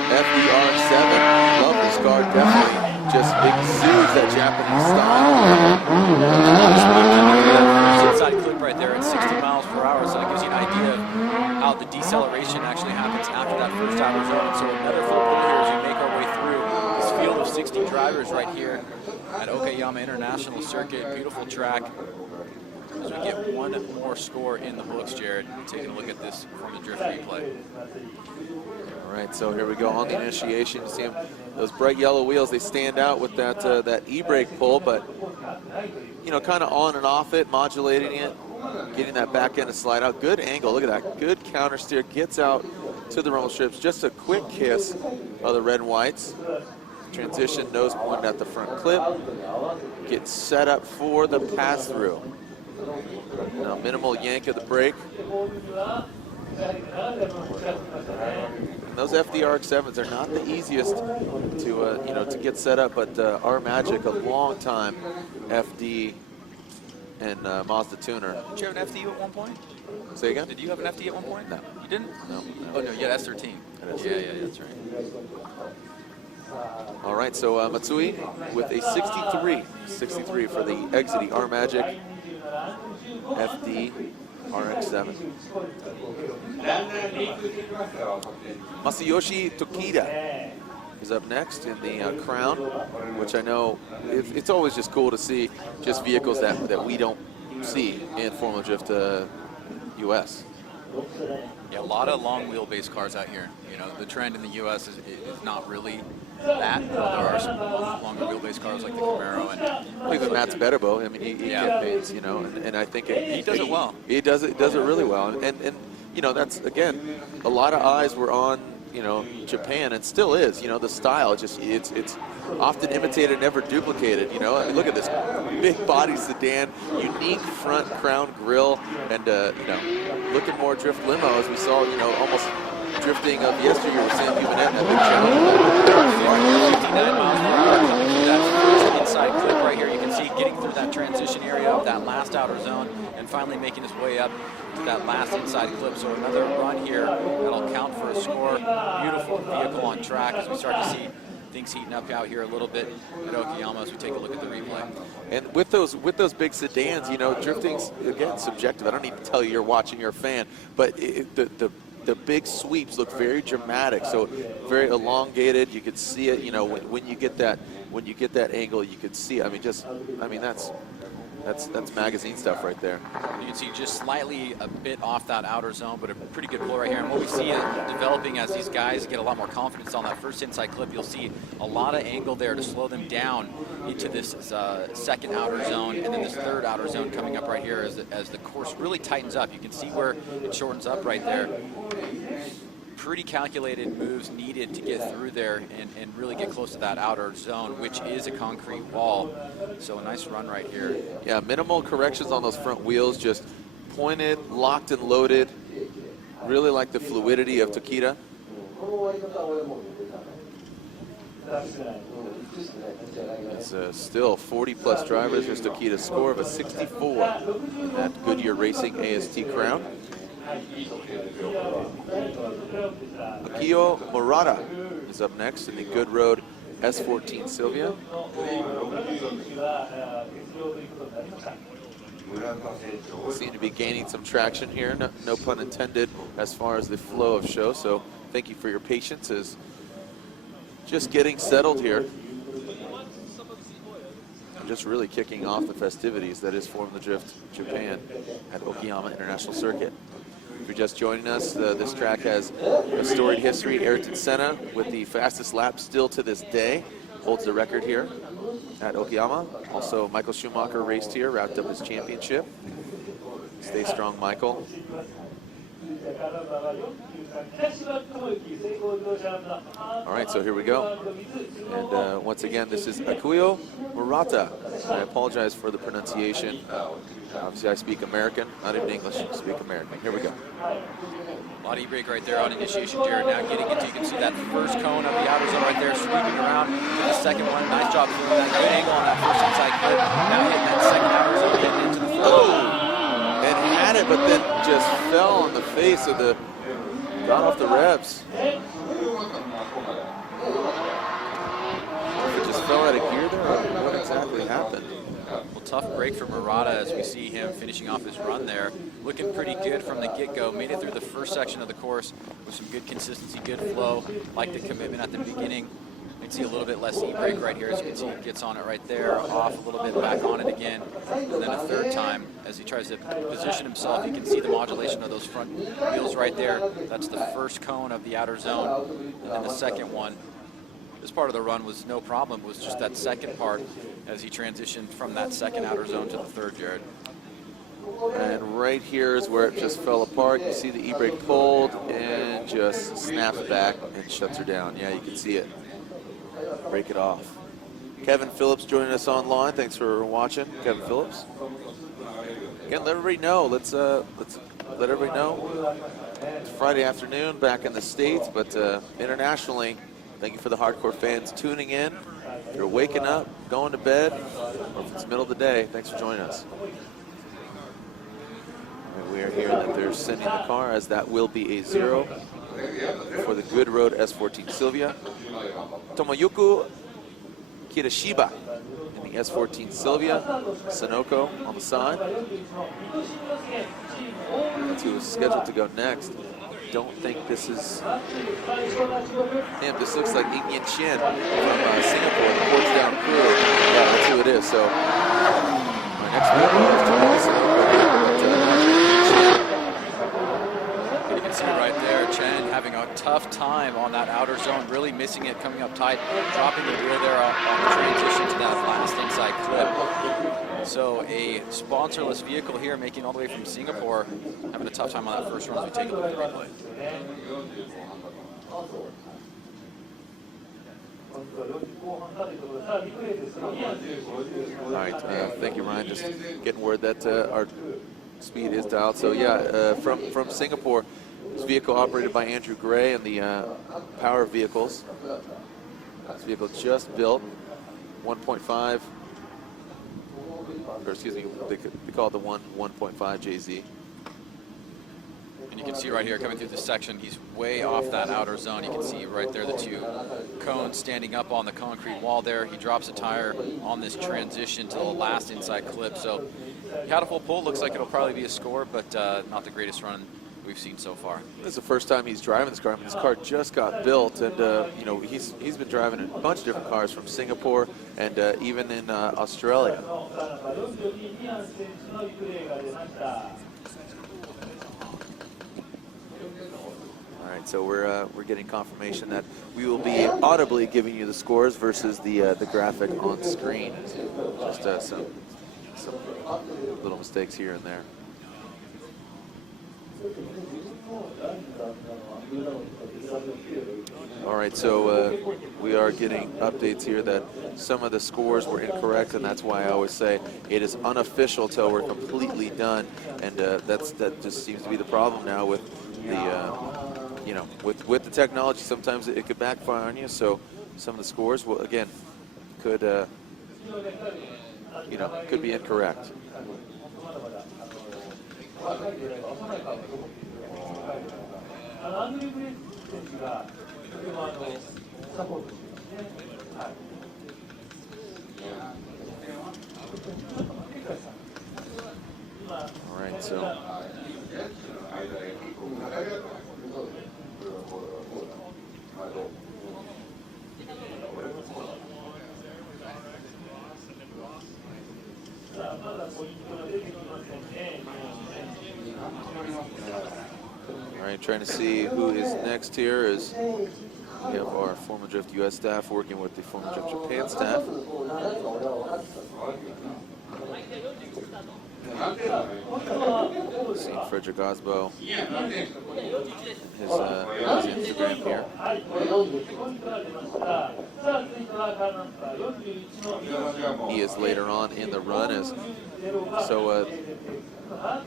FDR7. Love this car, definitely. Just exudes that Japanese style. Inside clip right there at 60 miles per hour, so it gives you an idea of how the deceleration actually happens after that first outer zone. So another full pull here as we make our way through this field of 60 drivers right here at Okayama International Circuit. Beautiful track. As we get one more score in the books, Jared, taking a look at this from the drift replay. All right, so here we go on the initiation. You see them, those bright yellow wheels, they stand out with that that e-brake pull, but you know, kind of on and off it, modulating it, getting that back end to slide out. Good angle, look at that, good counter steer, gets out to the rumble strips. Just a quick kiss of the red and whites. Transition, nose pointed at the front clip. Gets set up for the pass through. Now minimal yank of the brake. And those FDR7s are not the easiest to you know, to get set up, but R Magic, a long time FD and Mazda tuner. Did you have an FD at one point? Say again? Did you have an FD at one point? No. You didn't? No. Oh no, yeah, S13. Yeah, that's right. All right, so Matsui with a 63 for the Exity R Magic FD RX7. Masayoshi Tokita is up next in the Crown, which I know it's always just cool to see just vehicles that we don't see in Formula Drift US. Yeah, a lot of long wheelbase cars out here. You know, the trend in the US is not really that. There are some longer wheelbase cars like the Camaro and Even Matt's Betterbo, I mean, he campaigns, you know, and I think he does it well. He does it really well, and you know, that's again, a lot of eyes were on, you know, Japan, and still is. You know, the style just it's often imitated, never duplicated. You know, I mean, look at this big body sedan, unique front crown grille, and you know, looking more drift limo as we saw. You know, almost drifting of yesteryear with Sam Humanet in that big challenge. 59 miles per hour coming through that first inside clip right here. You can see getting through that transition area of that last outer zone and finally making his way up to that last inside clip. So another run here that'll count for a score. Beautiful vehicle on track as we start to see things heating up out here a little bit at Okayama as we take a look at the replay. And with those big sedans, you know, drifting's again subjective. I don't need to tell you, you're watching, you're a fan, but the big sweeps look very dramatic, so very elongated. You could see it, you know, when you get that angle, you could see it. I mean, that's magazine stuff right there. You can see just slightly a bit off that outer zone, but a pretty good pull right here. And what we see developing as these guys get a lot more confidence on that first inside clip, you'll see a lot of angle there to slow them down into this second outer zone, and then this third outer zone coming up right here as the course really tightens up. You can see where it shortens up right there. Pretty calculated moves needed to get through there and really get close to that outer zone, which is a concrete wall. So a nice run right here. Yeah, minimal corrections on those front wheels, just pointed, locked and loaded. Really like the fluidity of Tokita. It's still 40+ drivers. Here's Tokita's score of a 64 in that Goodyear Racing AST Crown. Akio Murata is up next in the Good Road S14 Sylvia. Seem to be gaining some traction here, no pun intended, as far as the flow of show, so thank you for your patience as just getting settled here. Just really kicking off the festivities that is Formula Drift Japan at Okayama International Circuit. If you're just joining us, this track has a storied history. Ayrton Senna, with the fastest lap still to this day, holds the record here at Okayama. Also, Michael Schumacher raced here, wrapped up his championship. Stay strong, Michael. All right, so here we go. And once again, this is Akuyo Murata. I apologize for the pronunciation. Obviously, I speak American, not even English, I speak American. Here we go. A lot of e-brake right there on initiation, Jared. Now getting into, you can see that first cone of the outer zone right there, sweeping around to the second one. Nice job doing that good angle on that first inside clip. Now hitting that second outer zone, getting into the third. And had it, but then just fell on the face of the, got off the revs. It just fell out of gear there, or what exactly happened? Well, tough break for Murata as we see him finishing off his run there. Looking pretty good from the get-go. Made it through the first section of the course with some good consistency, good flow. Like the commitment at the beginning. You can see a little bit less e-brake right here. As you can see, he gets on it right there, off a little bit, back on it again. And then a third time as he tries to position himself. You can see the modulation of those front wheels right there. That's the first cone of the outer zone. And then the second one. This part of the run was no problem. It was just that second part as he transitioned from that second outer zone to the third, Jared. And right here is where it just fell apart. You see the e-brake pulled and just snaps back and shuts her down. Yeah, you can see it. Break it off. Kevin Phillips joining us online. Thanks for watching, Kevin Phillips. Again, let everybody know. Let's let everybody know. It's Friday afternoon back in the States, but internationally, thank you for the hardcore fans tuning in. If you're waking up, going to bed, or if it's the middle of the day, thanks for joining us. And we are hearing that they're sending the car, as that will be a 0 for the Good Road S14 Sylvia. Tomoyuki Kirashiba in the S14 Sylvia. Sonoko on the side. That's who is scheduled to go next. Don't think this is him. This looks like Ing Yin Chen from Singapore, the ports down crew. Yeah, that's who it is. So my next vehicle is Tomoyuki Sonoko. You can see right there, Chen having a tough time on that outer zone, really missing it, coming up tight, dropping the wheel there on the transition to that last inside clip. So a sponsorless vehicle here, making all the way from Singapore, having a tough time on that first run as we take a look at the replay. All right, thank you, Ryan. Just getting word that our speed is dialed. So yeah, from Singapore, this vehicle operated by Andrew Gray and the Power Vehicles. This vehicle just built, 1.5, or excuse me, they call it the 1.5 JZ. And you can see right here coming through this section, he's way off that outer zone. You can see right there the two cones standing up on the concrete wall there. He drops a tire on this transition to the last inside clip. So he had a full pull. Looks like it'll probably be a score, but not the greatest run we've seen so far. This is the first time he's driving this car. I mean, this car just got built, and you know, he's been driving a bunch of different cars from Singapore and even in Australia. All right, so we're getting confirmation that we will be audibly giving you the scores versus the graphic on screen. Just some little mistakes here and there. All right, so we are getting updates here that some of the scores were incorrect, and that's why I always say it is unofficial till we're completely done, and that just seems to be the problem now with the you know, with the technology. Sometimes it could backfire on you. So some of the scores, well, again, could you know, could be incorrect. All right, so all right, trying to see who is next here. Is we have our Formula Drift US staff working with the Formula Drift Japan staff. Seeing Frederick Osbo, his Instagram here. He is later on in the run.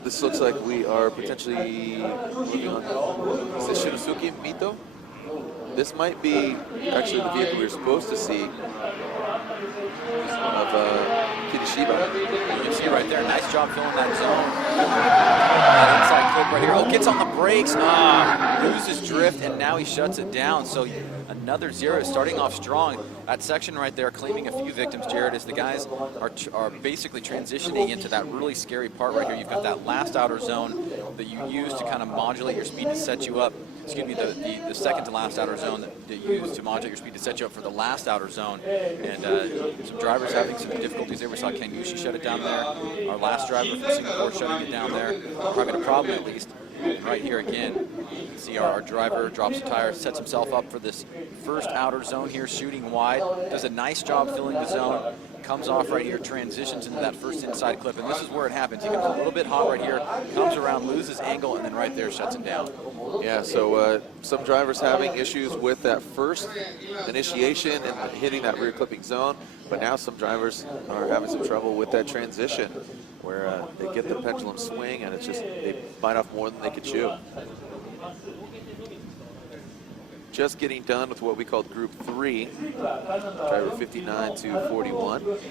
This looks like we are potentially moving on. Is this Shinosuke Mito? This might be actually the vehicle we were supposed to see of Kirishiba. You can see right there, nice job filling that zone. That inside clip right here. Oh, gets on the brakes. Loses drift, and now he shuts it down. So another 0, starting off strong. That section right there, claiming a few victims, Jared, as the guys are basically transitioning into that really scary part right here. You've got that last outer zone that you use to kind of modulate your speed to set you up. Excuse me, the second to last outer zone that you use to modulate your speed to set you up for the last outer zone. And some drivers having some difficulties there. We saw Ken Yushi shut it down there. Our last driver from Singapore shutting it down there. Having a problem at least. Right here again, you can see our driver drops a tire, sets himself up for this first outer zone here, shooting wide. Does a nice job filling the zone. Comes off right here, transitions into that first inside clip, and this is where it happens. He comes a little bit hot right here, comes around, loses angle, and then right there shuts him down. Yeah, so some drivers having issues with that first initiation and hitting that rear clipping zone, but now some drivers are having some trouble with that transition where they get the pendulum swing and it's just, they bite off more than they could chew. Just getting done with what we called Group 3, driver 59 to 41. Looks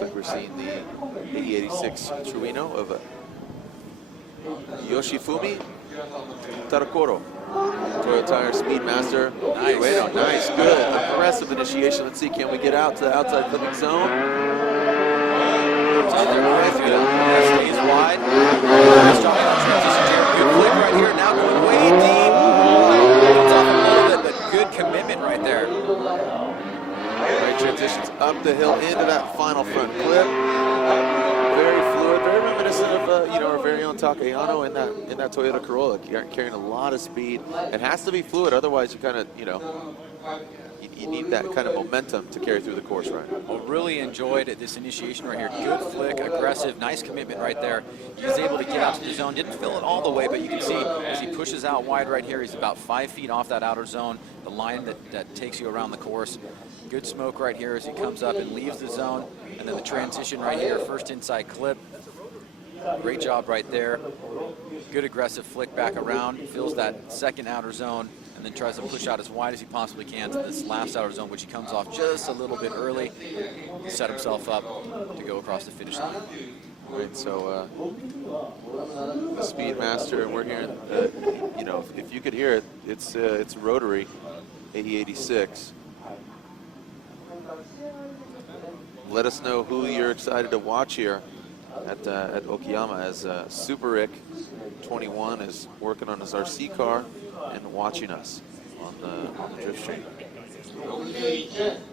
like we're seeing the 8086 Truino of Yoshifumi Tarakoro. Toyota Tire Speedmaster. Nice. Nice, good, aggressive initiation. Let's see, can we get out to the outside clipping zone? Stays wide. Nice job on transition, Jared. Good flick right here. Now going way deep. Comes off a little bit, but good commitment right there. Right, transitions up the hill into that final front clip. Very fluid, very reminiscent of our very own Takayama in that Toyota Corolla, carrying a lot of speed. It has to be fluid, otherwise you kind of, you need that kind of momentum to carry through the course, right? Well, really enjoyed this initiation right here. Good flick, aggressive, nice commitment right there. He was able to get out to the zone. Didn't fill it all the way, but you can see as he pushes out wide right here, he's about 5 feet off that outer zone, the line that takes you around the course. Good smoke right here as he comes up and leaves the zone. And then the transition right here, first inside clip. Great job right there. Good aggressive flick back around. Fills that second outer zone and then tries to push out as wide as he possibly can to this last outer zone, which he comes off just a little bit early. He set himself up to go across the finish line. All right, so the Speedmaster, and we're hearing, if you could hear it, it's rotary 8086. Let us know who you're excited to watch here at Okayama as Super Rick 21 is working on his RC car and watching us on the drift stream.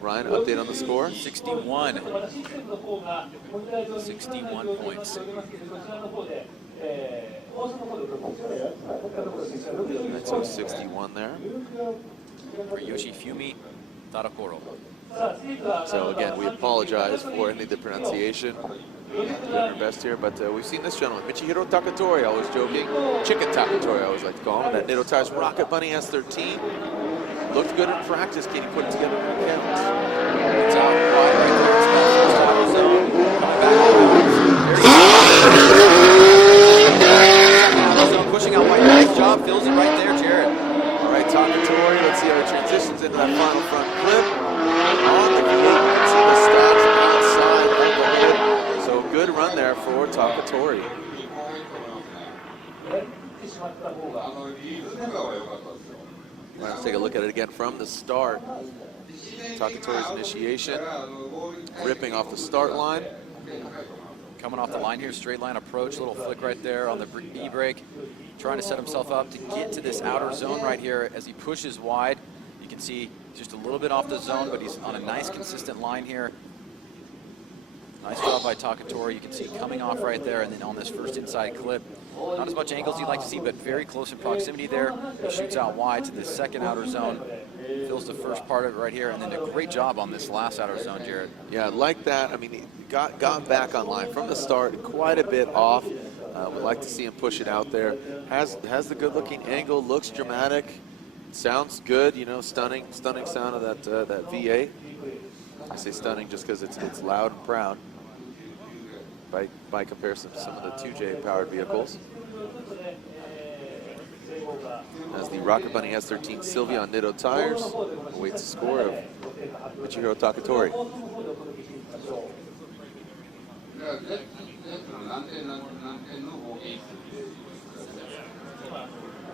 Ryan, update on the score? 61. 61 points. Right, so 61 there. For Yoshifumi Tarakoro. So again, we apologize for any of the pronunciation. Doing our best here, but we've seen this gentleman, Michihiro Takatori, always joking. Chicken Takatori, I always like to call him. That Nitto Tires Rocket Bunny S13. Looked good in practice. Can he put it together in the counts? It's out wide right there. It's that first outer zone. Coming back over. Pushing out wide. Nice job. Fills it right there, Jared. All right, Takatori. Let's see how he transitions into that final front clip. On the gate, you can see the stacks outside of the hood. So good run there for Takatori. Let's take a look at it again from the start. Takatori's initiation, ripping off the start line. Coming off the line here, straight line approach, little flick right there on the e-brake. Trying to set himself up to get to this outer zone right here as he pushes wide. You can see just a little bit off the zone, but he's on a nice consistent line here. Nice job by Takatori. You can see coming off right there, and then on this first inside clip, not as much angles you'd like to see, but very close in proximity there. He shoots out wide to the second outer zone, fills the first part of it right here, and then a great job on this last outer zone, Jared. Yeah, like that. I mean, he got back online from the start, quite a bit off. We'd like to see him push it out there. Has the good-looking angle, looks dramatic, sounds good. You know, stunning sound of that V8. I say stunning just because it's loud and proud by comparison to some of the 2J powered vehicles. As the Rocket Bunny S13 Sylvia on Nitto tires awaits a score of Michihiro Takatori.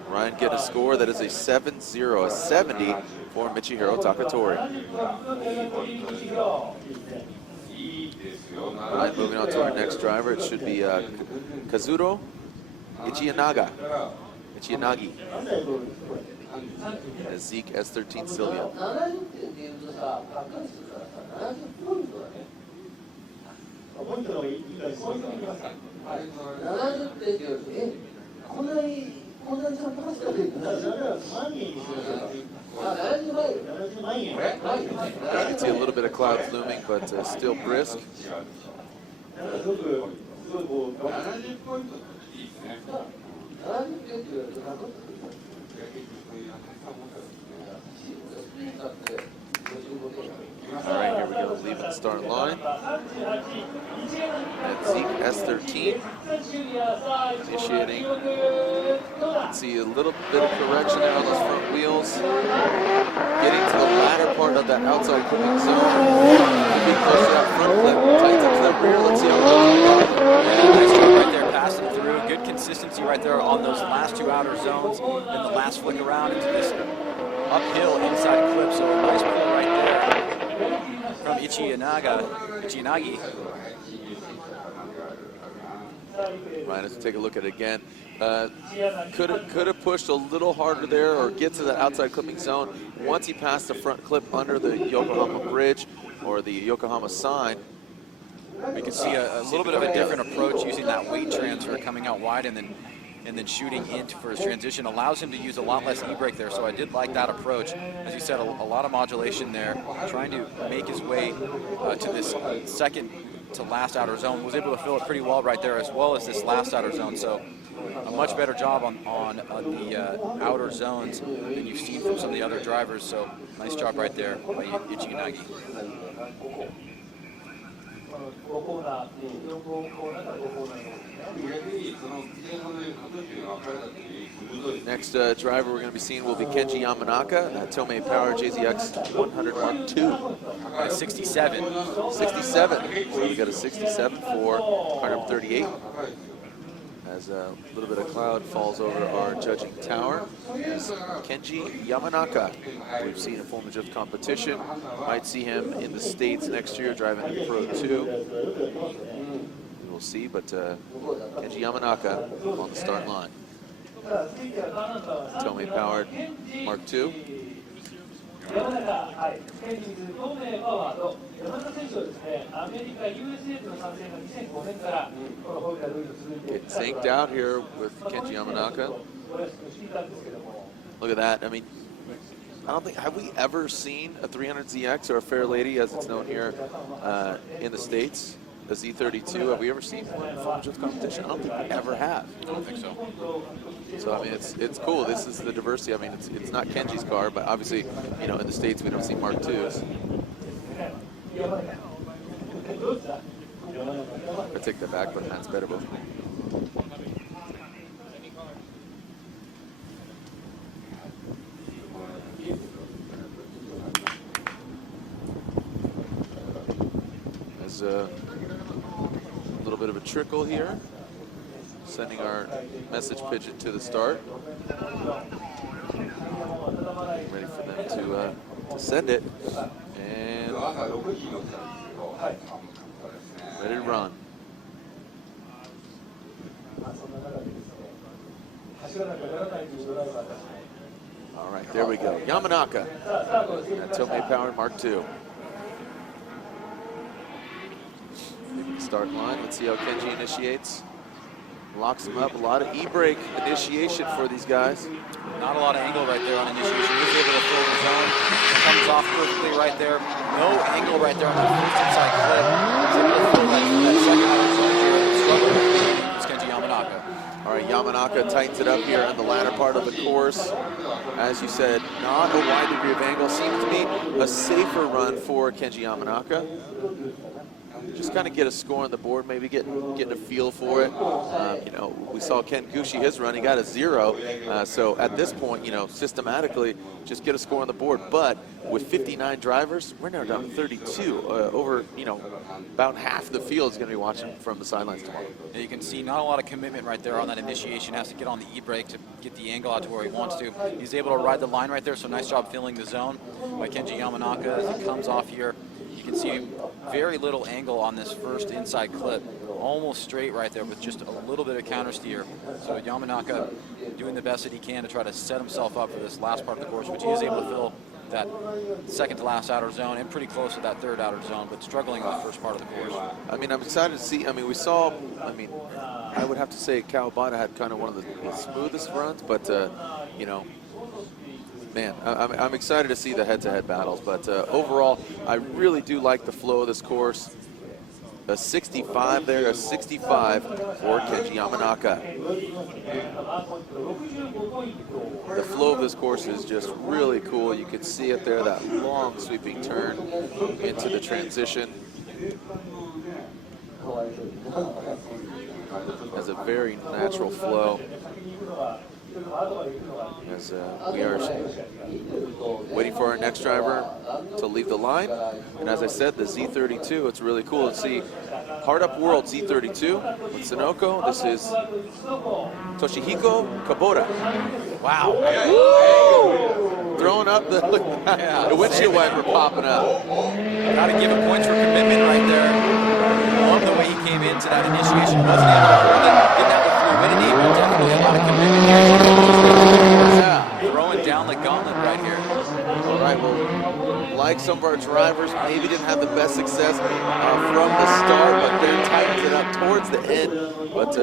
Ryan get a score that is a 7-0, a 70 for Michihiro Takatori. All right, moving on to our next driver. It should be Kazuro Ichinagi. A Zeke S13 Sylvia. You can see a little bit of clouds looming, but still brisk. All right, here we go, leaving the start line. At Zeke S13, initiating. You can see a little bit of correction there on those front wheels. Getting to the latter part of that outside clipping zone. Getting close to that front flip, tightens up to the rear. Let's see how it goes. Yeah, nice job right there, passing through. Good consistency right there on those last two outer zones, and the last flick around into this uphill inside clip. So a nice pull right there from Ichinagi. Right, let's take a look at it again. Could have pushed a little harder there or get to the outside clipping zone. Once he passed the front clip under the Yokohama bridge or the Yokohama sign, we can see a little bit of a different approach using that weight transfer coming out wide and then shooting into for his transition. Allows him to use a lot less e-brake there, so I did like that approach. As you said, a lot of modulation there, trying to make his way to this second to last outer zone. Was able to fill it pretty well right there, as well as this last outer zone. So a much better job on the outer zones than you've seen from some of the other drivers. So nice job right there by Ichinagi. Next driver we're going to be seeing will be Kenji Yamanaka, Tomei Power JZX 100 Mark II. At 67. 67. So we got a 67 for 138. As a little bit of cloud falls over our judging tower, is Kenji Yamanaka. We've seen a full Drift competition. Might see him in the States next year driving in Pro 2. We'll see, but Kenji Yamanaka on the start line. Tomei powered Mark II. Getting synced out here with Kenji Yamanaka. Look at that. I mean, I don't think, have we ever seen a 300ZX or a Fair Lady, as it's known here in the States? A Z32, have we ever seen one from Drift competition? I don't think we ever have. I don't think so. So I mean, it's cool. This is the diversity. I mean, it's not Kenji's car, but obviously, you know, in the States we don't see Mark IIs. I take that back, but that's better. Both. There's a little bit of a trickle here, sending our message pigeon to the start. Ready for them to send it, and ready to run. All right, there we go. Yamanaka, Tomei powered Mark II. start line. Let's see how Kenji initiates. Locks him up. A lot of e-brake initiation for these guys. Not a lot of angle right there on initiation. He's able to fill the zone. Comes off perfectly right there. No angle right there on that first inside clip. He's able to fill that second outer zone here. Struggling. It's Kenji Yamanaka. All right, Yamanaka tightens it up here in the latter part of the course. As you said, not a wide degree of angle. Seems to be a safer run for Kenji Yamanaka. Just kind of get a score on the board, maybe getting a feel for it. You know, we saw Ken Gushi, his run, he got a 0. So at this point, you know, systematically, just get a score on the board. But with 59 drivers, we're now down to 32. Over, you know, about half the field is going to be watching from the sidelines tomorrow. Yeah, you can see not a lot of commitment right there on that initiation. Has to get on the e-brake to get the angle out to where he wants to. He's able to ride the line right there, so nice job filling the zone by Kenji Yamanaka as he comes off here. You can see very little angle on this first inside clip, almost straight right there with just a little bit of counter steer. So Yamanaka doing the best that he can to try to set himself up for this last part of the course, which he is able to fill that second to last outer zone and pretty close to that third outer zone, but struggling with the first part of the course. I mean, I'm excited to see, I mean, we saw, I mean, I would have to say Kawabata had kind of one of the smoothest runs, but, you know, man, I'm excited to see the head-to-head battles, but overall, I really do like the flow of this course. A 65 there, a 65 for Kenji Yamanaka. The flow of this course is just really cool. You can see it there, that long sweeping turn into the transition. Has a very natural flow. As we are waiting for our next driver to leave the line. And as I said, the Z32, it's really cool to see Hard Up World Z32 with Sunoco. This is Toshihiko Kubota. Wow. Throwing up the windshield wiper popping up. Got to give him points for commitment right there. Love the way he came into that initiation. Wasn't able to hold it, didn't have the fluidity, but definitely a lot of commitment here. Yeah. Throwing down the gauntlet right here. All right, well, like some of our drivers, maybe didn't have the best success from the start, but then tightened it up towards the end. But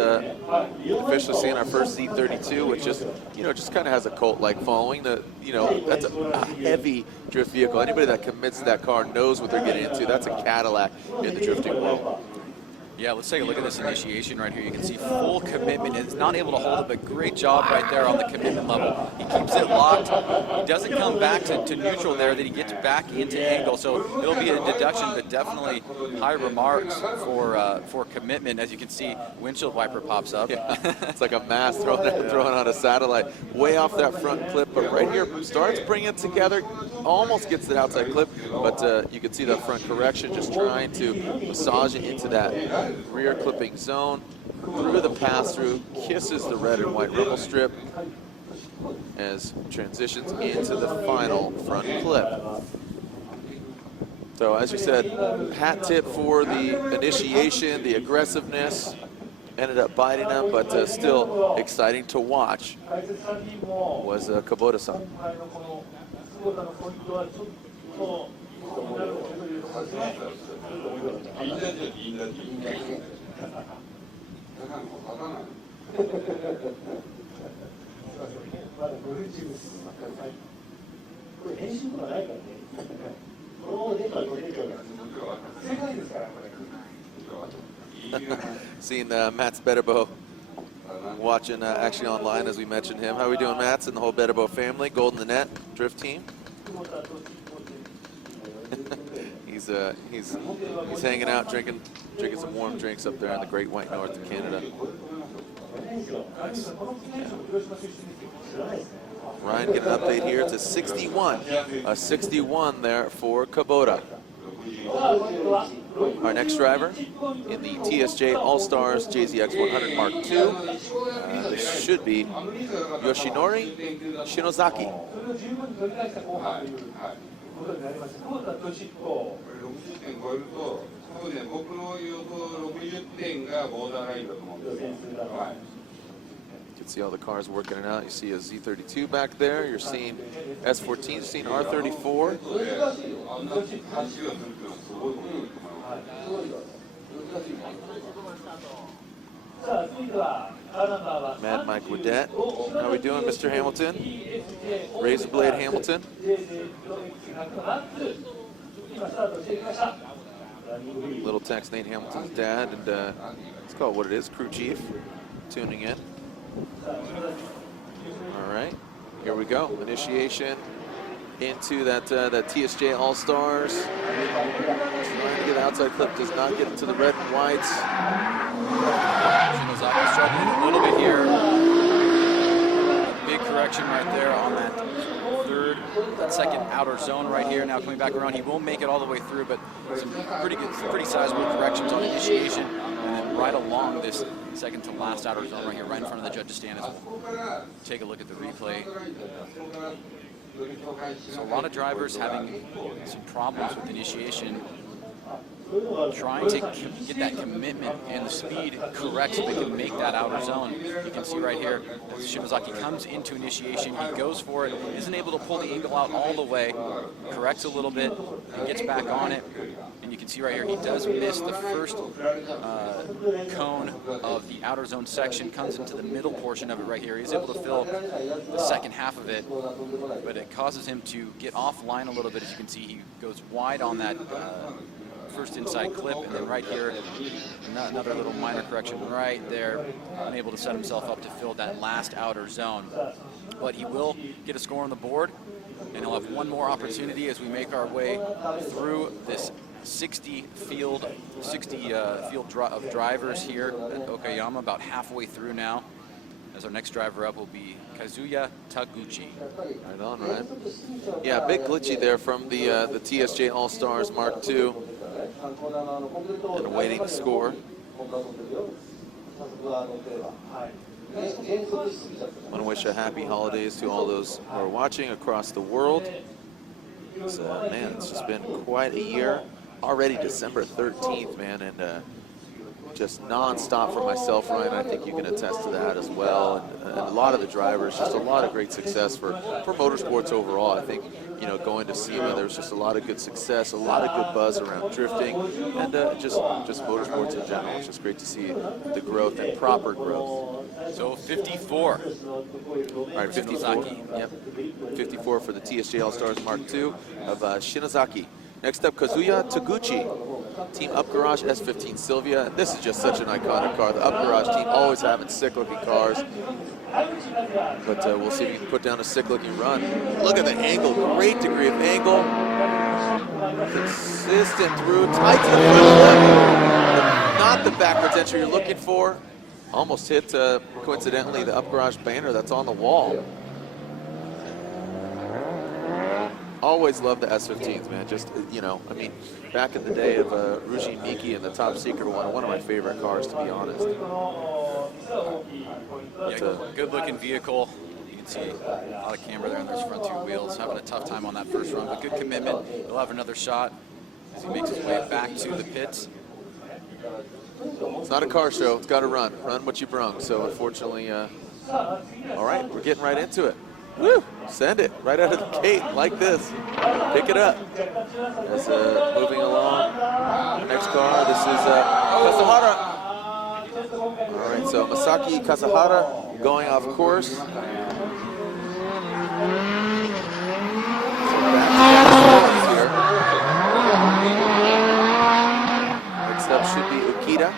officially seeing our first Z32, which just, you know, just kind of has a cult-like following. You know, that's a heavy drift vehicle. Anybody that commits to that car knows what they're getting into. That's a Cadillac in the drifting world. Yeah, let's take a look at this initiation right here. You can see full commitment. It's not able to hold it, but great job right there on the commitment level. He keeps it locked. He doesn't come back to neutral there, that he gets back into angle. So it'll be a deduction, but definitely high remarks for commitment. As you can see, windshield wiper pops up. Yeah, it's like a mask throwing on a satellite. Way off that front clip, but right here starts bringing it together. Almost gets the outside clip, but you can see that front correction, just trying to massage it into that rear clipping zone, through the pass-through, kisses the red and white rumble strip as transitions into the final front clip. So as you said, hat tip for the initiation, the aggressiveness, ended up biting them, but still exciting to watch was Kubota-san. Seeing Mats Bedebo watching actually online as we mentioned him. How are we doing, Mats, and the whole Bedebo family? Golden the Net drift team. He's hanging out, drinking some warm drinks up there in the Great White North of Canada. Nice. Yeah. Ryan, get an update here. It's a 61. A 61 there for Kubota. Our next driver in the TSJ All-Stars JZX 100 Mark II. This should be Yoshinori Shinozaki. You can see all the cars working it out. You see a Z32 back there. You're seeing S14. You're seeing R34. Mad Mike Woodette. How we doing, Mr. Hamilton? Razor Blade Hamilton. Little text, Nate Hamilton's dad, and let's call it what it is, crew chief, tuning in. All right, here we go. Initiation into that TSJ All-Stars. Trying to get outside clip, does not get into the red and whites. Shinozaki struggling a little bit here. Big correction right there on that second outer zone right here. Now coming back around, he won't make it all the way through, but some pretty sizable corrections on initiation, and then right along this second to last outer zone right here, right in front of the judge's stand. As we'll take a look at the replay. So a lot of drivers having some problems with initiation, trying to get that commitment and the speed correct so they can make that outer zone. You can see right here, as Shimazaki comes into initiation, he goes for it, isn't able to pull the angle out all the way, corrects a little bit, and gets back on it. And you can see right here, he does miss the first cone of the outer zone section, comes into the middle portion of it right here. He's able to fill the second half of it, but it causes him to get offline a little bit. As you can see, he goes wide on that first inside clip, and then right here, another little minor correction right there, unable to set himself up to fill that last outer zone. But he will get a score on the board, and he'll have one more opportunity as we make our way through this 60 field of drivers here at Okayama, about halfway through now, as our next driver up will be Kazuya Taguchi. Right on, Ryan. Yeah, big glitchy there from the TSJ All-Stars Mark II. And awaiting the score. I want to wish a happy holidays to all those who are watching across the world. Man, it's just been quite a year. Already December 13th, man, and just non-stop for myself, Ryan. I think you can attest to that as well. And a lot of the drivers, just a lot of great success for motorsports overall. I think, you know, going to SEMA, there's just a lot of good success, a lot of good buzz around drifting, and just motorsports in general. It's just great to see the growth and proper growth. So 54. All right, 54. Yep, 54 for the TSJ All-Stars Mark II of Shinozaki. Next up, Kazuya Taguchi, Team Up Garage S15 Sylvia. This is just such an iconic car. The Up Garage team always having sick-looking cars. But we'll see if he can put down a sick-looking run. Look at the angle, great degree of angle. Consistent through, tight to the front left. Not the backwards entry you're looking for. Almost hit, coincidentally, the Up Garage banner that's on the wall. Always love the S15s, man. Just, you know, I mean, back in the day of Ruji Miki and the Top Secret one of my favorite cars, to be honest. Yeah, good-looking vehicle. You can see a lot of camber there on those front two wheels. Having a tough time on that first run, but good commitment. He'll have another shot as he makes his way back to the pits. It's not a car show. It's got to run. Run what you brung. So, unfortunately, all right, we're getting right into it. Woo! Send it right out of the gate like this. Pick it up. As moving along. Next car, this is Kasahara. All right, so Masaki Kasahara going off course. So back here. Next up should be Ukita.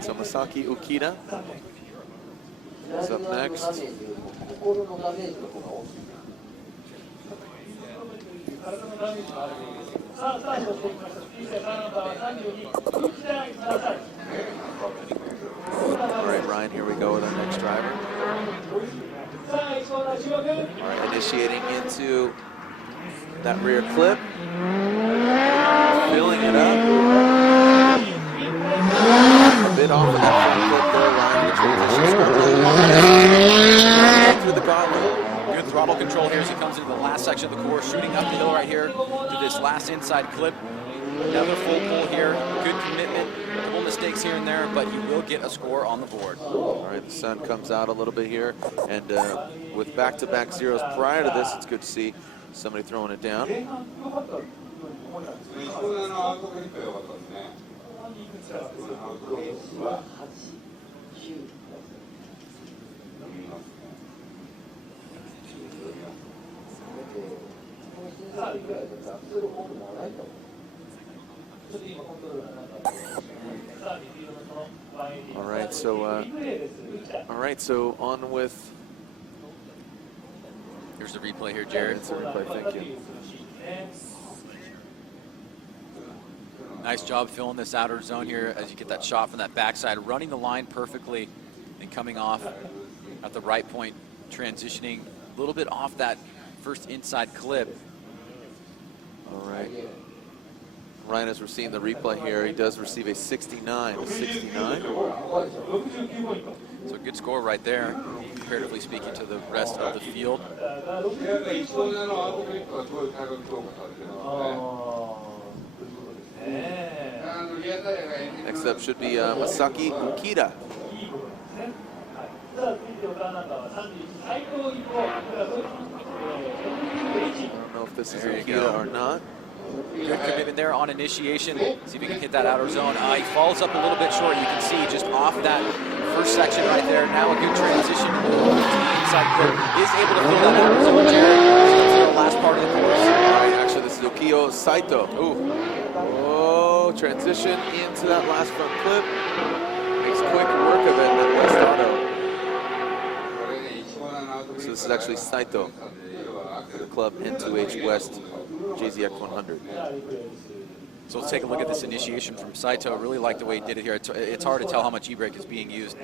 So Masaki Ukita is up next. All right, Ryan, here we go with our next driver. All right, initiating into that rear clip, filling it up. A bit off of that front clip there, Ryan, which through the gauntlet. Good throttle control here as he comes into the last section of the course, shooting up the hill right here to this last inside clip. Another full pull here, good commitment commitment, a couple mistakes here and there, but he will get a score on the board. All right, the sun comes out a little bit here, and with back-to-back zeros prior to this, it's good to see somebody throwing it down. All right, so on with. Here's the replay here, Jared. It's a replay, thank you. Nice job filling this outer zone here as you get that shot from that backside, running the line perfectly and coming off at the right point, transitioning a little bit off that first inside clip. All right. Ryan, as we're seeing the replay here, he does receive a 69. A 69. So a good score right there, comparatively speaking to the rest of the field. Next up should be Masaki Ukita. I don't know if this is Ukita or not. Good commitment there on initiation. See if he can hit that outer zone. He falls up a little bit short. You can see just off that first section right there. Now a good transition to the inside clip. Is able to fill that outer zone, Jared. To the last part of the course. All right, actually, this is Okio Saito. Ooh. Oh, transition into that last front clip. Makes quick work of it, and then West Auto. So this is actually Saito for the club N2H West JZX 100. So let's take a look at this initiation from Saito. I really like the way he did it here. It's hard to tell how much e-brake is being used,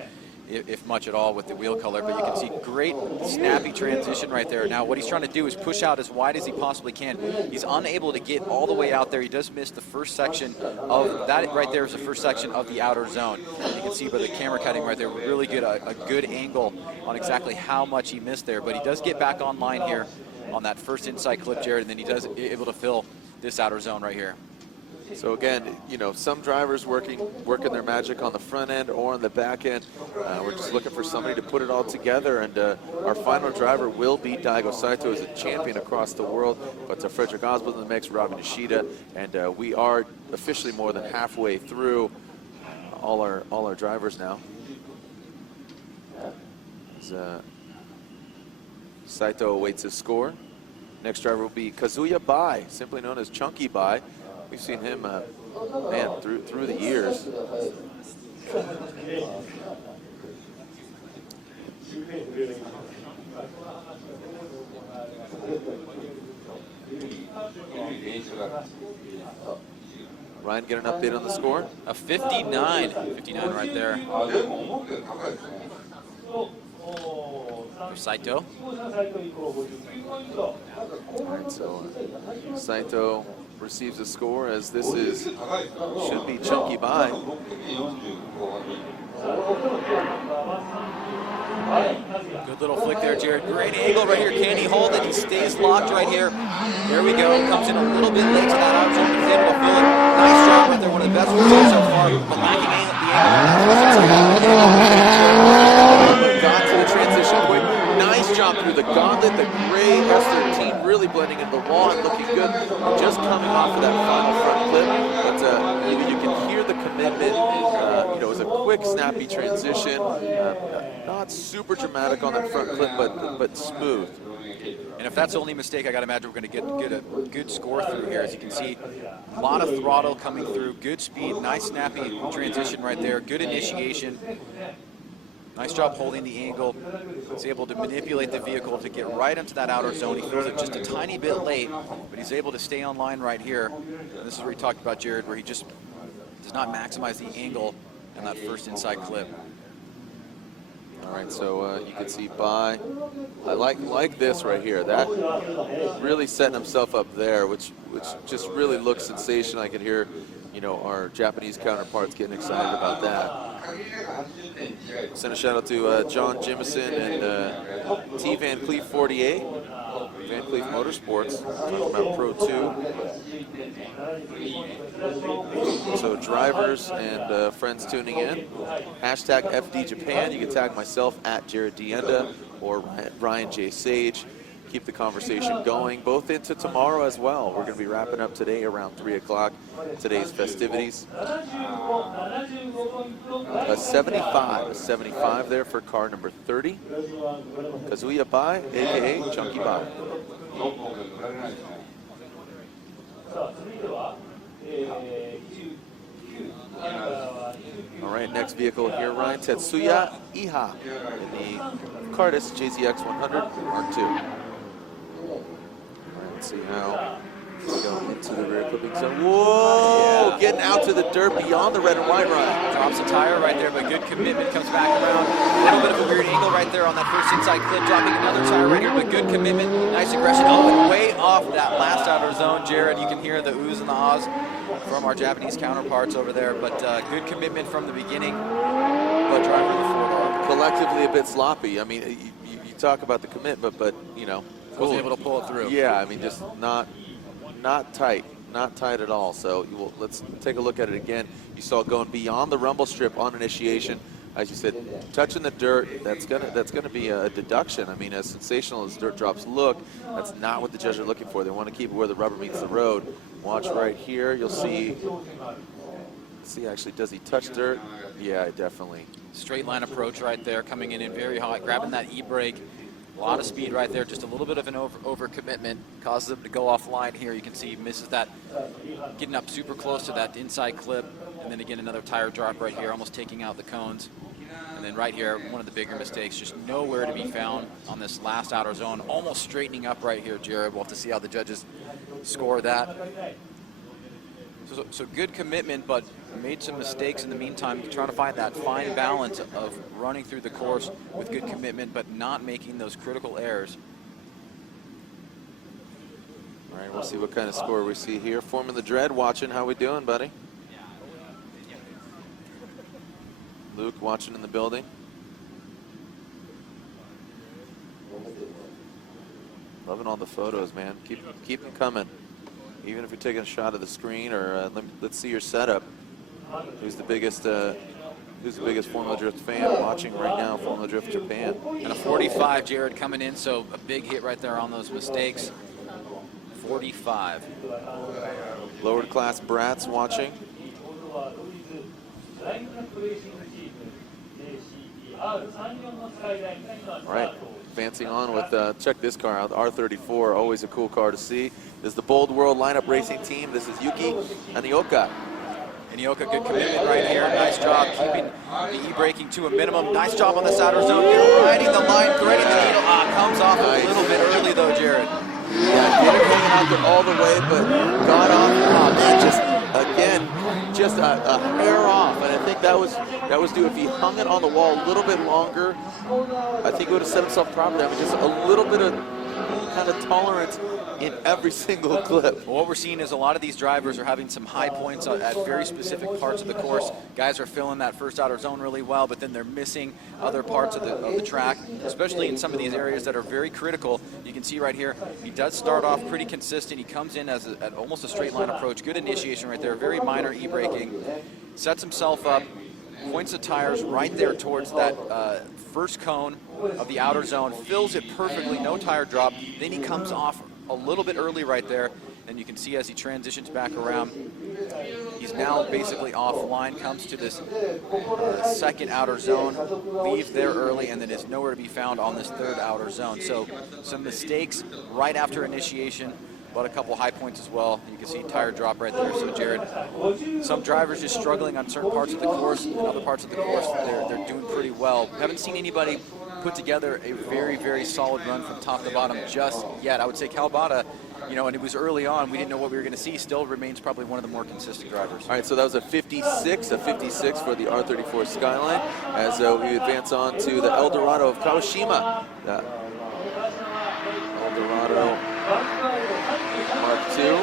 if much at all, with the wheel color, but you can see great snappy transition right there. Now what he's trying to do is push out as wide as he possibly can. He's unable to get all the way out there. He does miss the first section of that. Right there is the first section of the outer zone. You can see by the camera cutting right there, really good, a good angle on exactly how much he missed there, but he does get back online here on that first inside clip, Jared, and then he does able to fill this outer zone right here. So again, you know, some drivers working their magic on the front end or on the back end. We're just looking for somebody to put it all together, and our final driver will be Daigo Saito as a champion across the world. But Frederick Oswald in the mix, Robbie Nishida, and we are officially more than halfway through all our drivers now. As, Saito awaits his score. Next driver will be Kazuya Bai, simply known as Chunky Bai. We've seen him, man, through the years. Ryan, get an update on the score? A 59. 59 right there. For Saito. All right, so Saito receives a score as this should be Chunky Bai. Good little flick there, Jared. Great angle right here. Can he hold it? He stays locked right here. There we go. Comes in a little bit late to that out zone, but he's able to fill it. Nice job right there. One of the best results so far, but lacking the angle. Got to the transition quick. Nice job through the gauntlet. The gray S13 really blending into the wall and looking good. Just coming off of that final front clip, but even you can hear the commitment. You know, it was a quick, snappy transition. Not super dramatic on that front clip, but smooth. And if that's the only mistake, I got to imagine we're going to get a good score through here. As you can see, a lot of throttle coming through, good speed, nice snappy transition right there, good initiation. Nice job holding the angle. He's able to manipulate the vehicle to get right into that outer zone. He feels it just a tiny bit late, but he's able to stay on line right here. And this is where we talked about, Jared, where he just does not maximize the angle in that first inside clip. All right, so you can see Bai. I like this right here. That really setting himself up there, which just really looks sensational. I can hear, you know, our Japanese counterparts getting excited about that. Send a shout out to John Jimison and T Van Cleef 48. Van Cleef Motorsports, talking about Pro 2. So drivers and friends tuning in. Hashtag FDJPN. You can tag myself at Jared Dienda or Ryan J. Sage. Keep the conversation going, both into tomorrow as well. We're going to be wrapping up today around 3 o'clock, today's festivities. A 75 there for car number 30. Kazuya Bai, a.k.a. Chunky Bai. All right, next vehicle here, Ryan. Tetsuya Iha in the Cardis JZX 100 Mark II. Let's see how we go into the rear clipping zone. Whoa! Yeah. Getting out to the dirt beyond the red and white, Ryan. Drops a tire right there, but good commitment. Comes back around. A little bit of a weird angle right there on that first inside clip. Dropping another tire right here, but good commitment. Nice aggression. Oh, and way off that last outer zone, Jared. You can hear the oohs and the ahs from our Japanese counterparts over there, but good commitment from the beginning. But driver of the four-car. Collectively a bit sloppy. I mean, you talk about the commitment, but you know, wasn't able to pull it through. Yeah, I mean, just not tight at all. So let's take a look at it again. You saw going beyond the rumble strip on initiation. As you said, touching the dirt, that's gonna be a deduction. I mean, as sensational as dirt drops look, that's not what the judges are looking for. They want to keep it where the rubber meets the road. Watch right here. You'll see. Actually, does he touch dirt? Yeah, definitely. Straight line approach right there, coming in very hot, grabbing that e-brake. A lot of speed right there, just a little bit of an over commitment causes him to go offline here. You can see he misses that, getting up super close to that inside clip, and then again another tire drop right here, almost taking out the cones. And then right here, one of the bigger mistakes, just nowhere to be found on this last outer zone, almost straightening up right here, Jared. We'll have to see how the judges score that. So good commitment, but made some mistakes in the meantime, trying to find that fine balance of running through the course with good commitment, but not making those critical errors. All right, we'll see what kind of score we see here. Formula Dread watching. How we doing, buddy? Luke watching in the building. Loving all the photos, man. Keep them coming. Even if you're taking a shot of the screen, or let's see your setup. Who's the biggest Formula Drift fan watching right now? Formula Drift Japan. And a 45, Jared, coming in, so a big hit right there on those mistakes. 45. Lower class brats watching. All right, advancing on with, check this car out, R34, always a cool car to see. This is the Bold World lineup racing team. This is Yuki and Ioka. And Ioka, good commitment right here. Nice job keeping the e-braking to a minimum. Nice job on this outer zone, riding the line, threading the needle. Comes off a little bit early though, Jared. Yeah, didn't hang out there all the way, but got off. Oh man, just a hair off, and I think that was due. If he hung it on the wall a little bit longer, I think it would have set himself properly. I mean, just a little bit of kind of tolerance in every single clip. Well, what we're seeing is a lot of these drivers are having some high points at very specific parts of the course. Guys are filling that first outer zone really well, but then they're missing other parts of the track, especially in some of these areas that are very critical. You can see right here, he does start off pretty consistent. He comes in at almost a straight line approach. Good initiation right there, very minor e-braking. Sets himself up, points the tires right there towards that first cone of the outer zone, fills it perfectly, no tire drop. Then he comes off a little bit early right there, and you can see as he transitions back around, he's now basically offline, comes to this second outer zone, leaves there early, and then is nowhere to be found on this third outer zone. So some mistakes right after initiation, but a couple high points as well. You can see tire drop right there. So Jared, some drivers just struggling on certain parts of the course, and other parts of the course they're doing pretty well. Haven't seen anybody put together a very, very solid run from top to bottom just yet. I would say Calbada, you know, and it was early on, we didn't know what we were going to see, still remains probably one of the more consistent drivers. All right, so that was a 56 for the R34 Skyline, as we advance on to the Eldorado of Kawashima. Eldorado Mark II.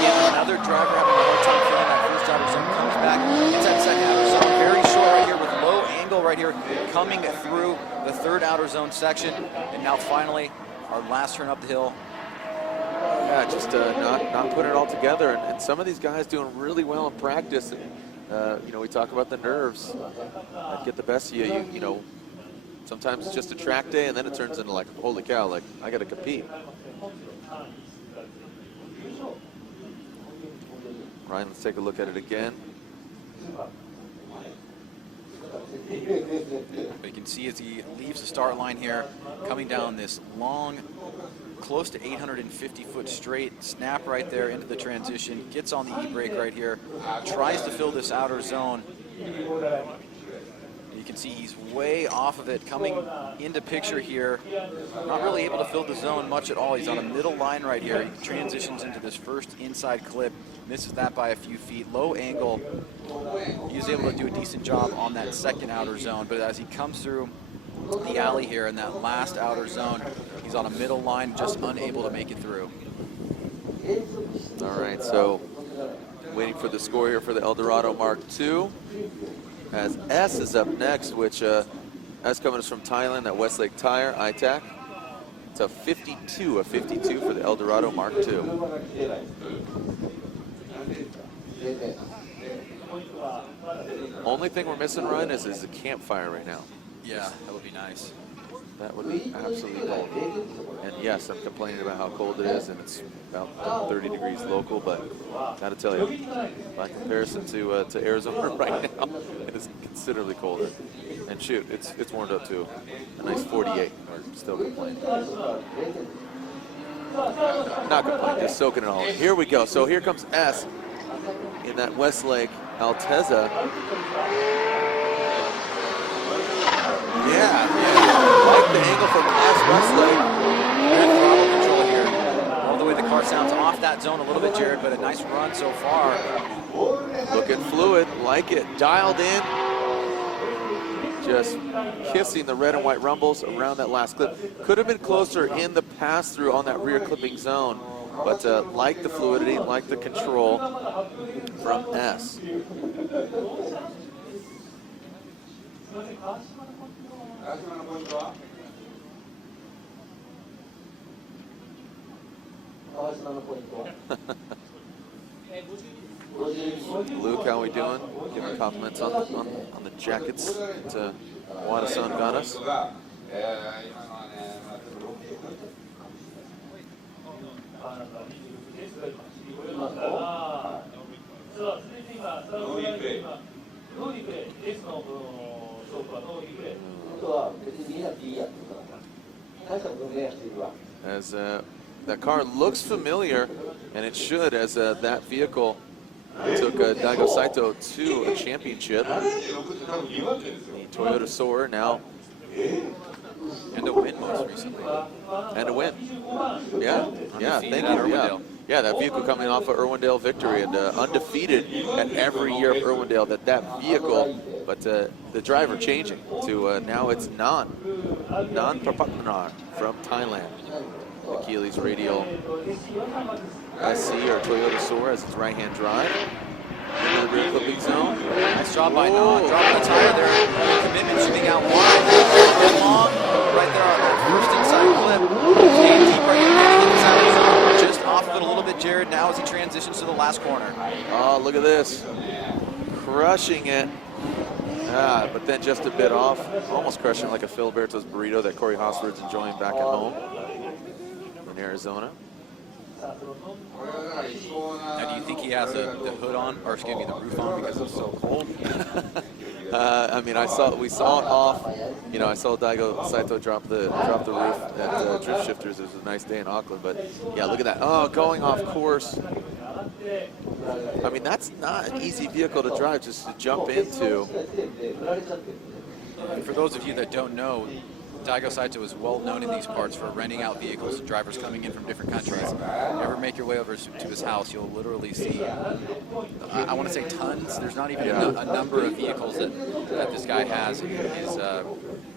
Again, another driver having a hard time filling that first outer zone, comes back, gets that second outer zone, very short right here with low angle right here, coming through the third outer zone section, and now finally our last turn up the hill. Yeah, just not putting it all together. And some of these guys doing really well in practice. And, you know, we talk about the nerves that get the best of you. You know, sometimes it's just a track day, and then it turns into like, holy cow, like, I got to compete. Ryan, let's take a look at it again. But you can see as he leaves the start line here, coming down this long, close to 850-foot straight, snap right there into the transition, gets on the e-brake right here, tries to fill this outer zone. You can see he's way off of it, coming into picture here, not really able to fill the zone much at all. He's on a middle line right here. He transitions into this first inside clip, misses that by a few feet, low angle. He was able to do a decent job on that second outer zone, but as he comes through the alley here in that last outer zone, he's on a middle line, just unable to make it through. All right, so waiting for the score here for the Eldorado Mark II. As S is up next, which S coming us from Thailand at Westlake Tire, ITAC. It's a 52 for the Eldorado Mark II. Only thing we're missing, Ryan, is the campfire right now. Yeah, that would be nice. That would be absolutely cold. And yes, I'm complaining about how cold it is, and it's about 30 degrees local, but gotta tell you, by comparison to Arizona right now, it is considerably colder. And shoot, it's warmed up to a nice 48. We're still complaining. Not complaining, just soaking it all in. Here we go. So here comes S in that Westlake Altezza. Yeah. Like the angle from S Westlake. Good throttle control here. All the way the car sounds off that zone a little bit, Jared, but a nice run so far. Looking fluid, like it, dialed in. Just kissing the red and white rumbles around that last clip. Could have been closer in the pass through on that rear clipping zone, but like the fluidity, like the control from S. Luke, how we doing? Giving compliments on the jackets that Wada-san got us. As that car looks familiar, and it should, as that vehicle took Daigo Saito to a championship. The Toyota Soarer now. And a win most recently. And a win. Yeah, thank you. Yeah, that vehicle coming off of Irwindale victory and undefeated at every year of Irwindale. That vehicle, but the driver changing to now it's Nan Prapatmanar from Thailand. Achilles radial SC or Toyota Soarer as its right-hand drive. Into the rear clipping zone. Nice job by Nan, dropping the tire there. Commitment shooting out wide. Good long, right there on that first inside clip. Staying deep right here, getting in the center zone. Just off of it a little bit, Jared, now as he transitions to the last corner. Oh, look at this. Crushing it. But then just a bit off. Almost crushing like a Filiberto's burrito that Corey Hosford's enjoying back at home in Arizona. Now, do you think he has the hood on, or excuse me, the roof on because it's so cold? I mean, we saw it off. You know, I saw Daigo Saito drop the roof at Drift Shifters. It was a nice day in Auckland, but yeah, look at that. Oh, going off course. I mean, that's not an easy vehicle to drive, just to jump into. And for those of you that don't know, Daigo Saito is well known in these parts for renting out vehicles to drivers coming in from different countries. If you ever make your way over to his house, you'll literally see, I want to say tons. There's not even a number of vehicles that this guy has in his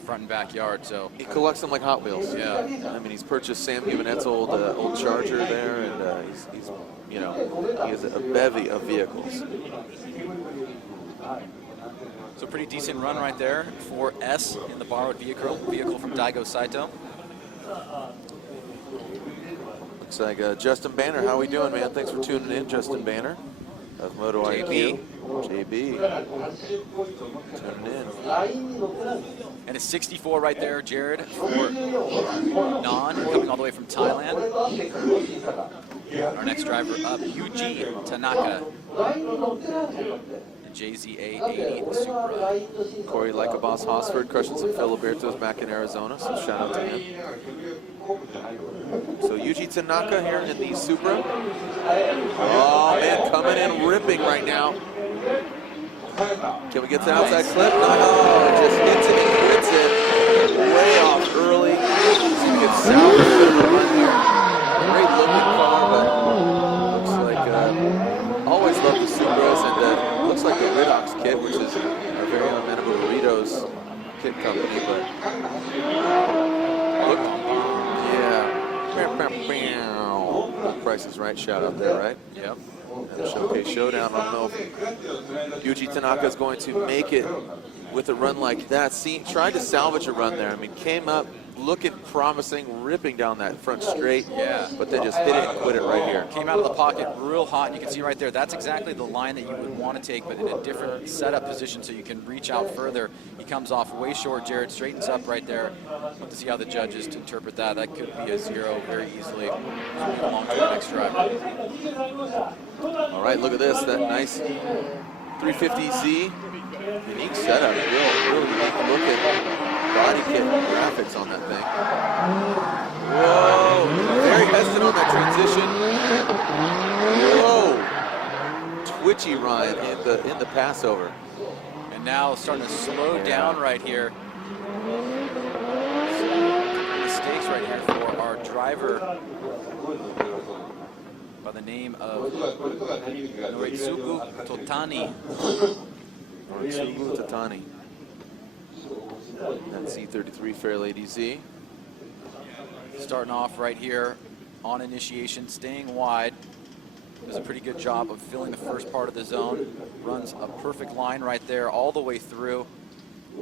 front and backyard. So he collects them like Hot Wheels. Yeah. I mean, he's purchased Sam Givanet's old Charger there, and he's you know, he has a bevy of vehicles. So pretty decent run right there for S in the borrowed vehicle from Daigo Saito. Looks like Justin Banner. How we doing, man? Thanks for tuning in, Justin Banner of Moto IQ. JB. Tuning in. And it's 64 right there, Jared, for Non, coming all the way from Thailand. Our next driver up, Yuji Tanaka. The JZA80 Supra. Corey Like a Boss Hosford crushing some Filibertos back in Arizona, so shout out to him. So Yuji Tanaka here in the Supra. Oh man, coming in ripping right now. Can we get to the outside clip? No, just hits it and quits it. Way off early. So you can salvage a bit of a run here. Great looking car, but looks like, always love the Supras, and looks like the Ridox kit, which is our very own Unavoidable Burritos kit company, but look, yeah. Price is Right shout out there, right? Yep. And the Showcase Showdown. I don't know if Yuji Tanaka is going to make it with a run like that. See, tried to salvage a run there. I mean, came up looking promising, ripping down that front straight. Yeah. But then just hit it and quit it right here. Came out of the pocket real hot. You can see right there, that's exactly the line that you would want to take, but in a different setup position so you can reach out further. He comes off way short. Jared straightens up right there. We'll see how the judges interpret that. That could be a 0 very easily. So we go along to the next driver. All right, look at this. That nice 350Z. Unique setup. Real unique looking body kit graphics on that thing. Whoa! Very hesitant on that transition. Whoa! Twitchy Ryan in the passover. And now starting to slow down right here. Mistakes right here for our driver by the name of Noritsugu Totani. Noritsugu Totani. That C33 Fairlady Z. Starting off right here on initiation, staying wide. Does a pretty good job of filling the first part of the zone. Runs a perfect line right there all the way through.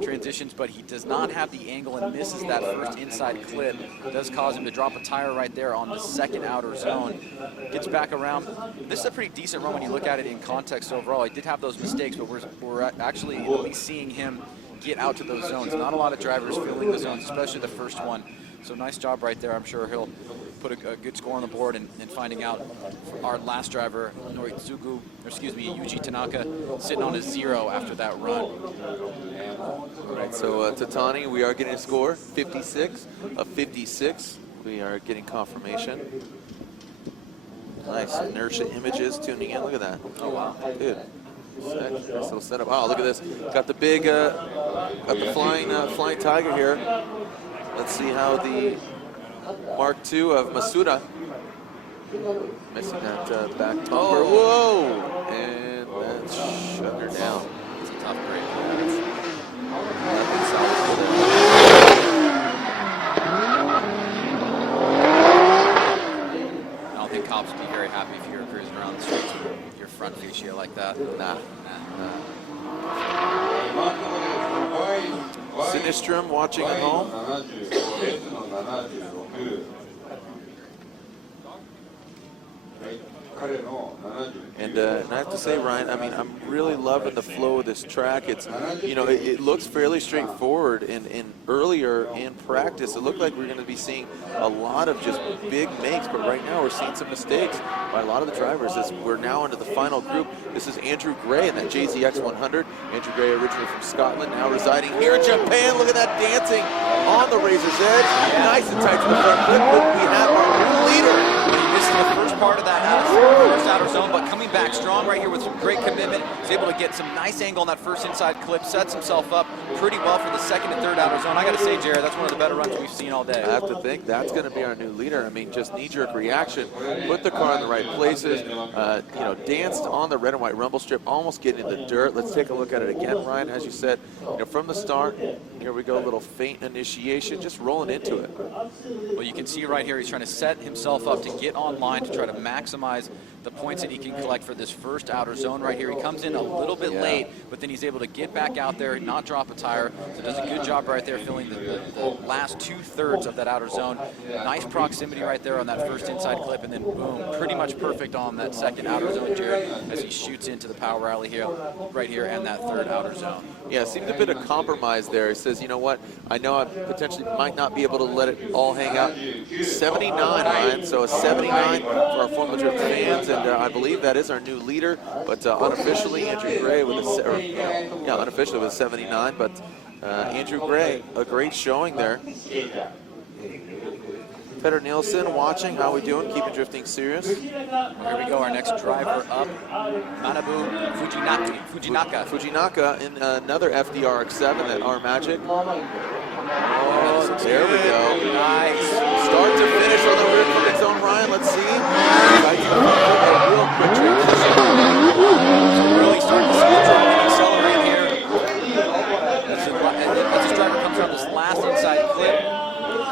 Transitions, but he does not have the angle and misses that first inside clip. It does cause him to drop a tire right there on the second outer zone. Gets back around. This is a pretty decent run when you look at it in context overall. He did have those mistakes, but we're actually at least seeing him get out to those zones. Not a lot of drivers filling the zones, especially the first one. So nice job right there. I'm sure he'll put a good score on the board and finding out our last driver, Yuji Tanaka, sitting on a 0 after that run. All right, so Totani, we are getting a score, 56 of 56. We are getting confirmation. Nice inertia images tuning in. Look at that. Oh, wow. Dude. Nice little setup. Oh, look at this. Got the big, got the flying tiger here. Let's see how the Mark II of Masuda. Missing that back bumper. Oh. Whoa! And that's shut her down. It's a tough break. I don't think cops would be very happy if you were cruising around the streets with your front fascia like that. Nah. Sinistrom watching at home. And I have to say, Ryan, I mean, I'm really loving the flow of this track. It's, you know, it looks fairly straightforward. And earlier in practice, it looked like we're going to be seeing a lot of just big makes. But right now, we're seeing some mistakes by a lot of the drivers. As we're now into the final group. This is Andrew Gray in that JZX 100. Andrew Gray, originally from Scotland, now residing here in Japan. Look at that dancing on the razor's edge. Nice and tight to the front clip. But we have our new leader. The first part of that first outer zone, but coming back strong right here with some great commitment. He's able to get some nice angle on that first inside clip, sets himself up pretty well for the second and third outer zone. I got to say, Jared, that's one of the better runs we've seen all day. I have to think that's going to be our new leader. I mean, just knee-jerk reaction, put the car in the right places, you know, danced on the red and white rumble strip, almost getting in the dirt. Let's take a look at it again, Ryan. As you said, you know, from the start, here we go, a little faint initiation, just rolling into it. Well, you can see right here, he's trying to set himself up to get online to try to maximize the points that he can collect for this first outer zone right here. He comes in a little bit late, but then he's able to get back out there, not drop a tire. So does a good job right there filling the last 2/3 of that outer zone. Nice proximity right there on that first inside clip, and then boom, pretty much perfect on that second outer zone, Jared, as he shoots into the power rally here, right here, and that third outer zone. Yeah, seemed a bit of compromise there. He says, you know what, I know I potentially might not be able to let it all hang out. 79, Ryan, so a 79 for our Formula Drift fans, and I believe that is our new leader, but unofficially Andrew Gray with unofficially with 79, but Andrew Gray, a great showing there. Petter Nielsen watching, how we doing, keeping drifting serious. Well, here we go, our next driver up, Manabu Fujinaka. Fujinaka in another FDRX7 at our Magic. Oh, there we go. Nice. Start to finish on the rear coming zone, Ryan. Let's see. Real quick transition. So really starting to see the drive and accelerate here. As this driver comes around this last inside clip.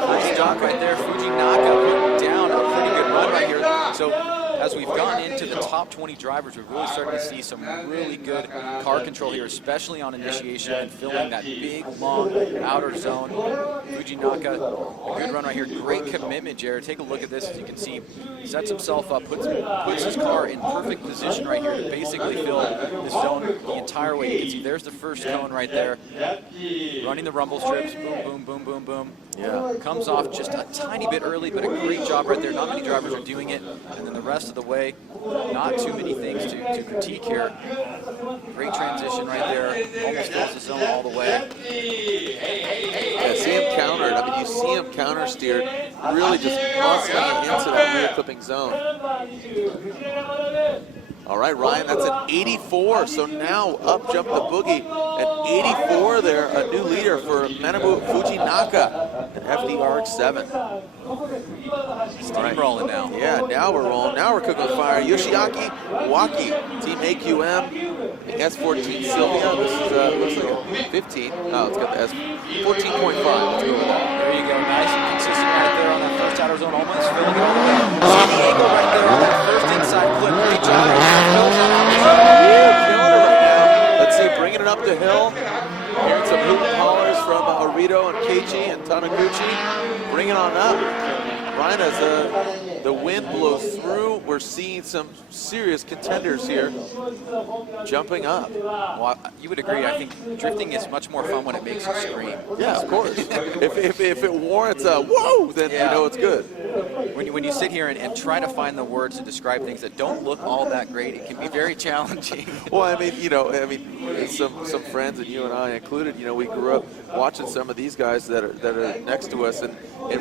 Nice job right there. Fujinaka putting down a pretty good run right here. So as we've gone into the top 20 drivers, we're really starting to see some really good car control here, especially on initiation and filling that big, long outer zone. Fujinaka, a good run right here. Great commitment, Jared. Take a look at this. As you can see, he sets himself up, puts his car in perfect position right here to basically fill this zone the entire way. You can see there's the first cone right there. Running the rumble strips. Boom, boom, boom, boom, boom. Yeah. Comes off just a tiny bit early, but a great job right there. Not many drivers are doing it. And then the rest of the way, not too many things to critique here. Great transition right there. Almost fills the zone all the way. Yeah, see him countered. I mean, you see him counter steered, really just muscling it into that rear clipping zone. All right, Ryan, that's an 84. So now up jump the boogie. At 84 there, a new leader for Manabu Fujinaka, an FDRX7. Steamrolling now. Yeah, now we're rolling. Now we're cooking with fire. Yoshiaki Waki, Team AQM, the S14 Sylvia. This is, looks like a 15. Oh, it's got the S14.5. Let's go with that. There you go. Nice and consistent right there on that first outer zone. Almost filling it all the way. See the angle right there on that first inside clip. Great job. Killing it right now. Let's see, bringing it up the hill. Hearing some hoot and hollers from Arito and Keiji and Taniguchi. Bringing on up. Ryan, as the wind blows through, we're seeing some serious contenders here jumping up. Well, you would agree. I think drifting is much more fun when it makes you scream. Yeah, of course. if it warrants a whoa, then you know it's good. When you sit here and try to find the words to describe things that don't look all that great, it can be very challenging. Well, I mean, some friends, and you and I included, we grew up watching some of these guys that are next to us, and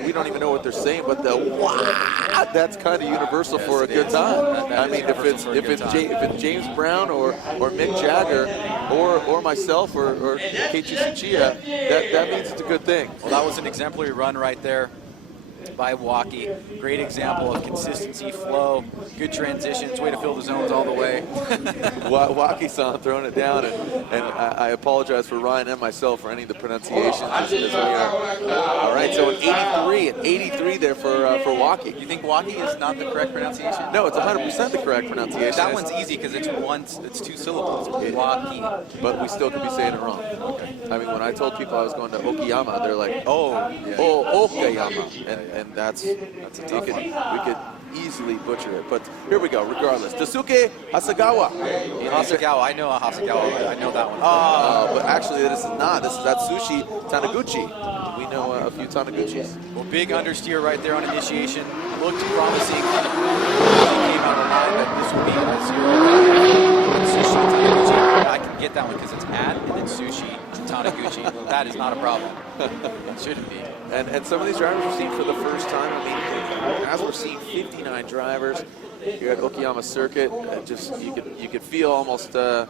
we don't even know what they're saying, but the wow, that's kind of universal for a good time. I mean, if it's James Brown or Mick Jagger or myself or Keiichi Tsuchiya, that means it's a good thing. Well, that was an exemplary run right there by Waki. Great example of consistency, flow, good transitions, way to fill the zones all the way. Waki-san throwing it down, and I apologize for Ryan and myself for any of the pronunciations. As we are. All right, so an 83 there for Waki. You think Waki is not the correct pronunciation? No, it's 100% the correct pronunciation. That one's easy because it's two syllables. Waki. But we still could be saying it wrong. Okay. I mean, when I told people I was going to Okayama, they're like, Okayama. And that's a tough one. We could easily butcher it, but here we go. Regardless, Daisuke Hasegawa. Hasegawa, I know a Hasegawa. I know that one. But actually, this is not. This is Atsushi Taniguchi. We know a few Taniguchis. Well, big understeer right there on initiation. Looked promising. Came out of line, but this will be a 0. Sushi Taniguchi. I can get that one because it's at and then Sushi Taniguchi. That is not a problem. It shouldn't be. And some of these drivers we're seeing for the first time. I mean, as we're seeing 59 drivers here at Okayama Circuit, you could feel almost the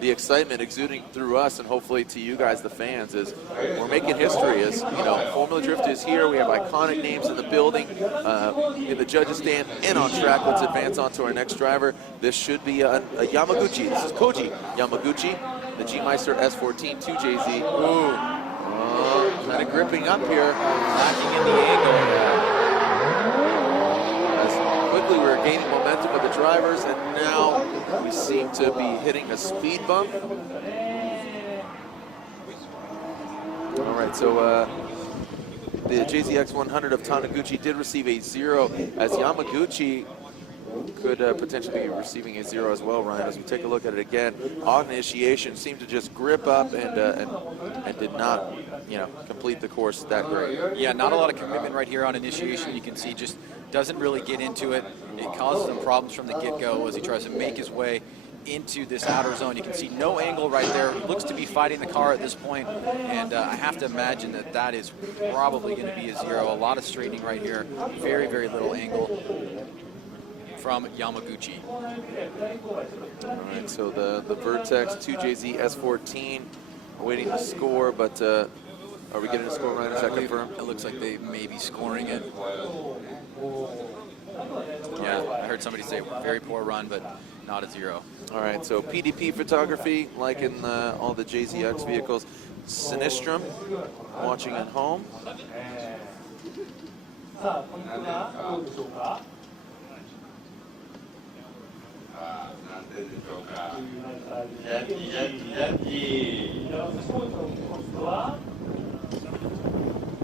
excitement exuding through us, and hopefully to you guys, the fans, is we're making history. As Formula Drift is here. We have iconic names in the building, in the judges stand, and on track. Let's advance on to our next driver. This should be a Yamaguchi. This is Koji Yamaguchi, the G-Meister S14 2JZ. Ooh. Kind of gripping up here. Lacking in the angle. Quick quickly we were gaining momentum with the drivers, and now we seem to be hitting a speed bump. All right, so the JZX 100 of Taniguchi did receive a 0, as Yamaguchi could potentially be receiving a 0 as well, Ryan. As we take a look at it again, on initiation, seemed to just grip up and did not, complete the course that great. Yeah, not a lot of commitment right here on initiation. You can see just doesn't really get into it. It causes him problems from the get-go as he tries to make his way into this outer zone. You can see no angle right there. Looks to be fighting the car at this point, and I have to imagine that that is probably going to be a 0. A lot of straightening right here. Very, very little angle from Yamaguchi. All right, so the Vertex 2JZ S14 awaiting the score, but are we getting a score, Ryan? Is that confirmed? It looks like they may be scoring it. Yeah, I heard somebody say very poor run, but not a 0. All right, so PDP photography, like in all the JZX vehicles. Sinistrom watching at home.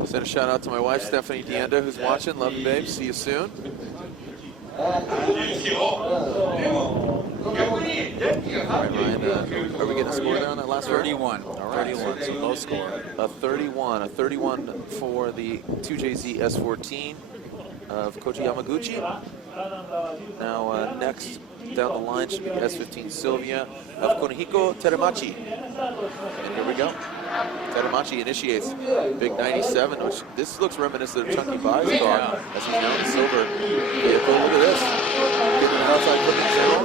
Send a shout out to my wife, Stephanie Dienda, who's watching. Love you, babe. See you soon. All right, Ryan, are we getting a score there on that last 31. All right. 31, so low score. A 31 for the 2JZ S14 of Koji Yamaguchi. Now next down the line should be S15 Sylvia of Kunihiko Teramachi. And here we go. Teramachi initiates big 97, which this looks reminiscent of Chunky Bai's car as he's now in the silver vehicle. Look at this. Getting an outside clipping zone.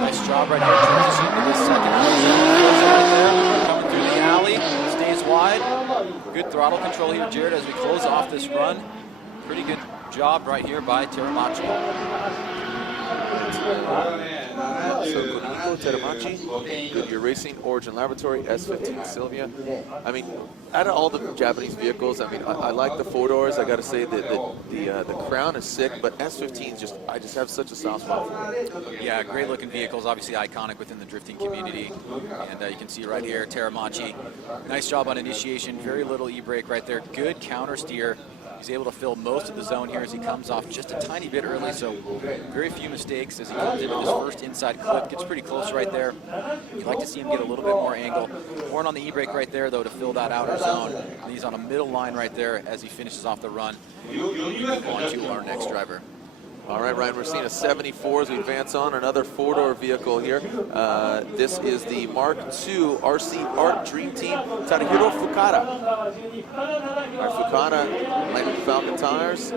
Nice job right here, transitioning to this second right there. Coming through the alley, stays wide. Good throttle control here, Jared, as we close off this run. Pretty good job right here by Teramachi. So Kunihiko Teramachi, Goodyear Racing, Origin Laboratory, S15 Sylvia. I mean, out of all the Japanese vehicles, I mean, I like the 4-doors. I got to say that the Crown is sick, but S15 I just have such a soft spot for it. Yeah, great looking vehicles, obviously iconic within the drifting community. And you can see right here, Teramachi, nice job on initiation, very little e-brake right there, good counter steer. He's able to fill most of the zone here as he comes off just a tiny bit early, so very few mistakes as he comes into this first inside clip. Gets pretty close right there. You'd like to see him get a little bit more angle. Horn on the e-brake right there, though, to fill that outer zone. And he's on a middle line right there as he finishes off the run. On to our next driver. All right, Ryan, we're seeing a 74 as we advance on. Another 4-door vehicle here. This is the Mark II RC Art Dream Team, Tadahiro Fukada. All right, Fukada, lighting the Falcon tires.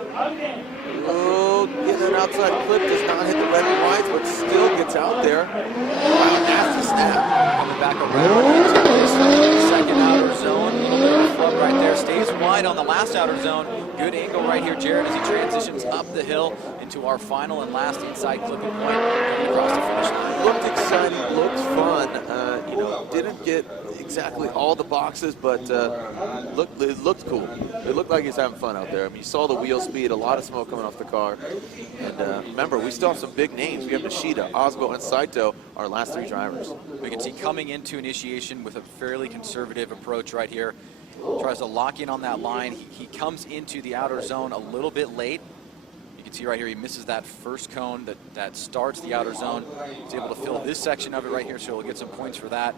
Oh, getting an outside clip, does not hit the red and whites, but still gets out there. Wow, nasty snap. Coming back around into this second outer zone. A little bit of a flub right there. Stays wide on the last outer zone. Good angle right here, Jared, as he transitions up the hill into our final and last inside clipping point, coming across the finish line. Looked exciting, looked fun. Didn't get exactly all the boxes, but it looked cool. It looked like he's having fun out there. I mean, you saw the wheel speed, a lot of smoke coming off the car. And remember, we still have some big names. We have Nishida, Osbo, and Saito, our last 3 drivers. We can see coming into initiation with a fairly conservative approach right here. Tries to lock in on that line. He comes into the outer zone a little bit late. You can see right here he misses that first cone that starts the outer zone. He's able to fill this section of it right here, so he'll get some points for that.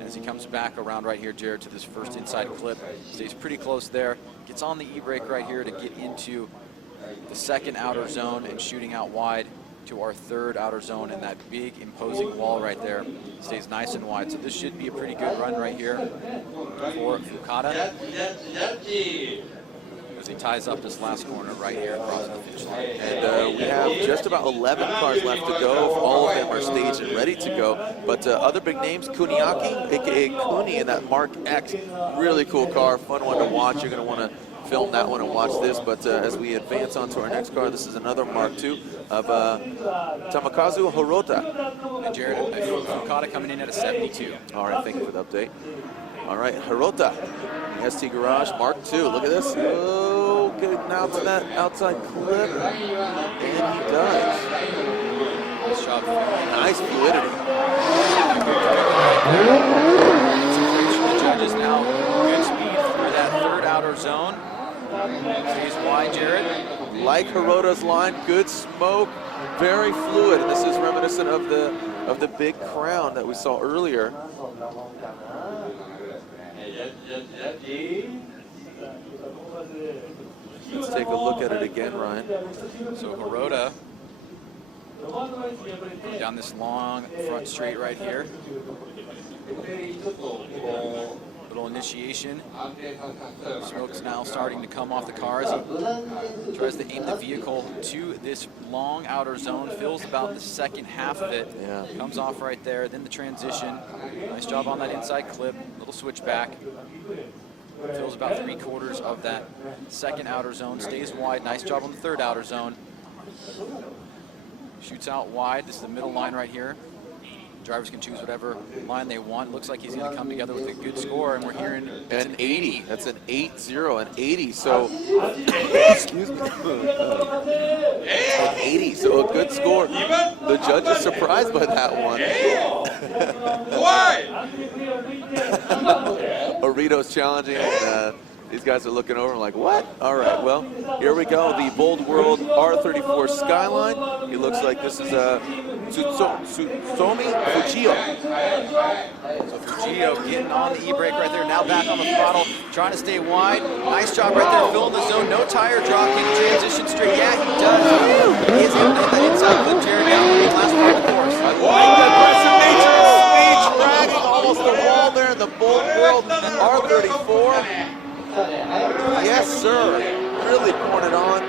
As he comes back around right here, Jared, to this first inside clip. Stays pretty close there. Gets on the e-brake right here to get into the second outer zone and shooting out wide to our third outer zone, and that big imposing wall right there stays nice and wide. So this should be a pretty good run right here for Fukada as he ties up this last corner right here across the finish line. And we have just about 11 cars left to go. All of them are staged and ready to go. But other big names, Kuniaki, aka Kuni, in that Mark X, really cool car, fun one to watch. You're going to want to film that one and watch this. But as we advance on to our next car, this is another Mark II of Tamakazu Hirota. And Jared, Fukada coming in at a 72. All right, thank you for the update. All right, Hirota, ST Garage, Mark II. Look at this. Oh, getting out to that outside clip? And he does. Nice job. Nice fluidity. The judges now good speed through that third outer zone. Stays wide, Jared. Like Hirota's line, good smoke, very fluid. And this is reminiscent of the big crown that we saw earlier. Let's take a look at it again, Ryan. So Hirota down this long front straight right here. Little initiation. Smoke's now starting to come off the car as he tries to aim the vehicle to this long outer zone. Fills about the second half of it. Yeah. Comes off right there. Then the transition. Nice job on that inside clip. Little switchback. Fills about 3/4 of that second outer zone. Stays wide. Nice job on the third outer zone. Shoots out wide. This is the middle line right here. Drivers can choose whatever line they want. Looks like he's going to come together with a good score, and we're hearing An 80. That's an 8-0, an 80. So, excuse me. An 80. So a good score. The judge is surprised by that one. Why? Orito's challenging. These guys are looking over and like, what? All right, well, here we go. The Bold World R34 Skyline. He looks like this is a Tsutomi Fujio. So Fujio getting on the e-brake right there, now back on the throttle, trying to stay wide. Nice job right there, filling the zone. No tire drop, can transition straight. Yeah, he does. He is able to hit that inside clip, Jared, down the last part of the course. I like the aggressive nature of the speech, dragging almost the wall there in the Bold World R34. Yes, sir. Really pouring it on.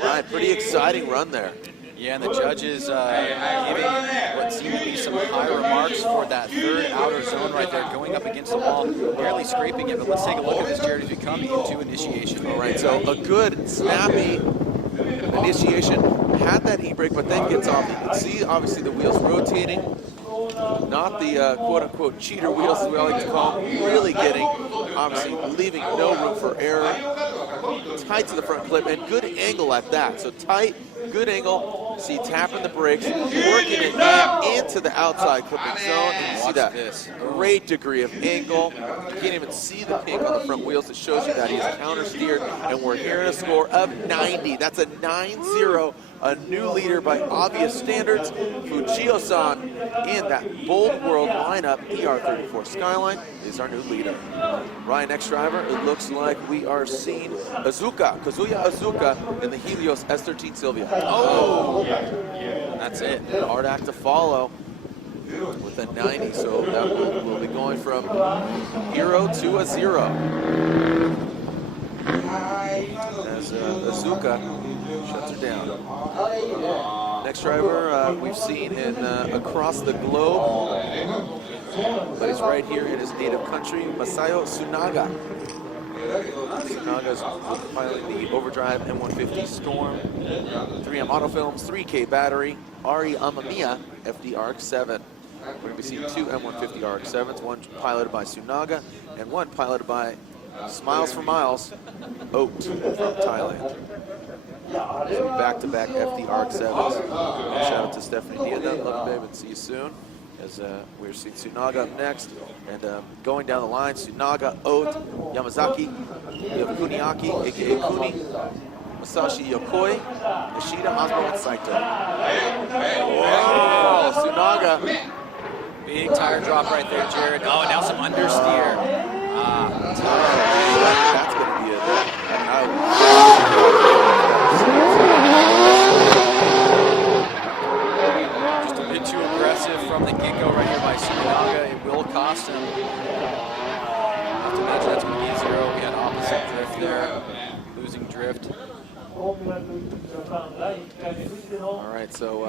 Right, pretty exciting run there. Yeah, and the judges giving what seemed to be some high remarks for that third outer zone right there, going up against the wall, barely scraping it. But let's take a look at this, Jared, as we come into initiation. All right, so a good, snappy initiation. Had that e-brake, but then gets off. You can see, obviously, the wheels rotating. Not the quote-unquote cheater wheels, as we like to call them. Really getting, obviously, leaving no room for error. Tight to the front clip, and good angle at that. So tight, good angle. See, tapping the brakes, working it into the outside clipping zone, and you see that great degree of angle. You can't even see the pink on the front wheels. It shows you that he's counter-steered, and we're hearing a score of 90. That's a 9-0. A new leader by obvious standards. Fujio-san in that Bold World lineup. ER34 Skyline is our new leader. Ryan, next driver, it looks like we are seeing Kazuya Azuka in the Helios S13 Silvia. Oh, that's it. Hard act to follow with a 90, so that will be going from hero to a 0. As Azuka shuts her down. Next driver we've seen in across the globe, but he's right here in his native country, Masayo Tsunaga. Tsunaga's piloting the Overdrive M150 Storm, 3M Autofilms, 3K battery, Ari Amamiya FD-RX-7. We're going to be seeing 2 M150 RX-7s, one piloted by Tsunaga and one piloted by Smiles for Miles, Oat from Thailand. Back-to-back FD-RX-7s. Shout out to Stephanie Diaz. Love you, babe, and see you soon. As we're seeing Tsunaga up next. And going down the line, Tsunaga, Oat, Yamazaki, Kuniaki, a.k.a. Kuni, Masashi Yokoi, Nishida, Osmo, and Saito. Wow, Tsunaga. Big tire drop right there, Jared. Oh, now some understeer. That's going to be a... Just a bit too aggressive from the get-go right here by Tsunaga. It will cost him. I have to imagine that's going to be a 0. We had opposite drift there. Losing drift. All right, so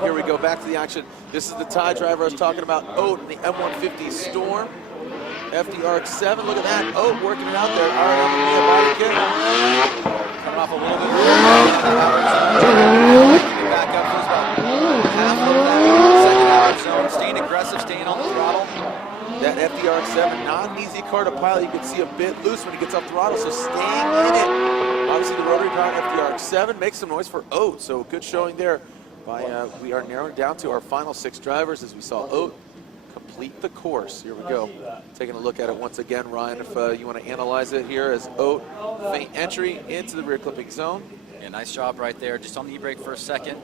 here we go, back to the action. This is the Thai driver I was talking about, Oat in the M150 Storm. FD-RX-7, look at that, Oat working it out there. All right, on the body kit. coming off a little bit early. Back up, feels about half of that second outer zone. Staying aggressive, staying on the throttle. That FDRX7, not an easy car to pilot. You can see a bit loose when he gets off throttle, so staying in it. Obviously, the rotary powered FDRX7 makes some noise for Oat, so good showing there. We are narrowing down to our final 6 drivers as we saw Oat complete the course. Here we go. Taking a look at it once again, Ryan, if you want to analyze it here as Oat faint entry into the rear clipping zone. Yeah, nice job right there. Just on the e-brake for a second.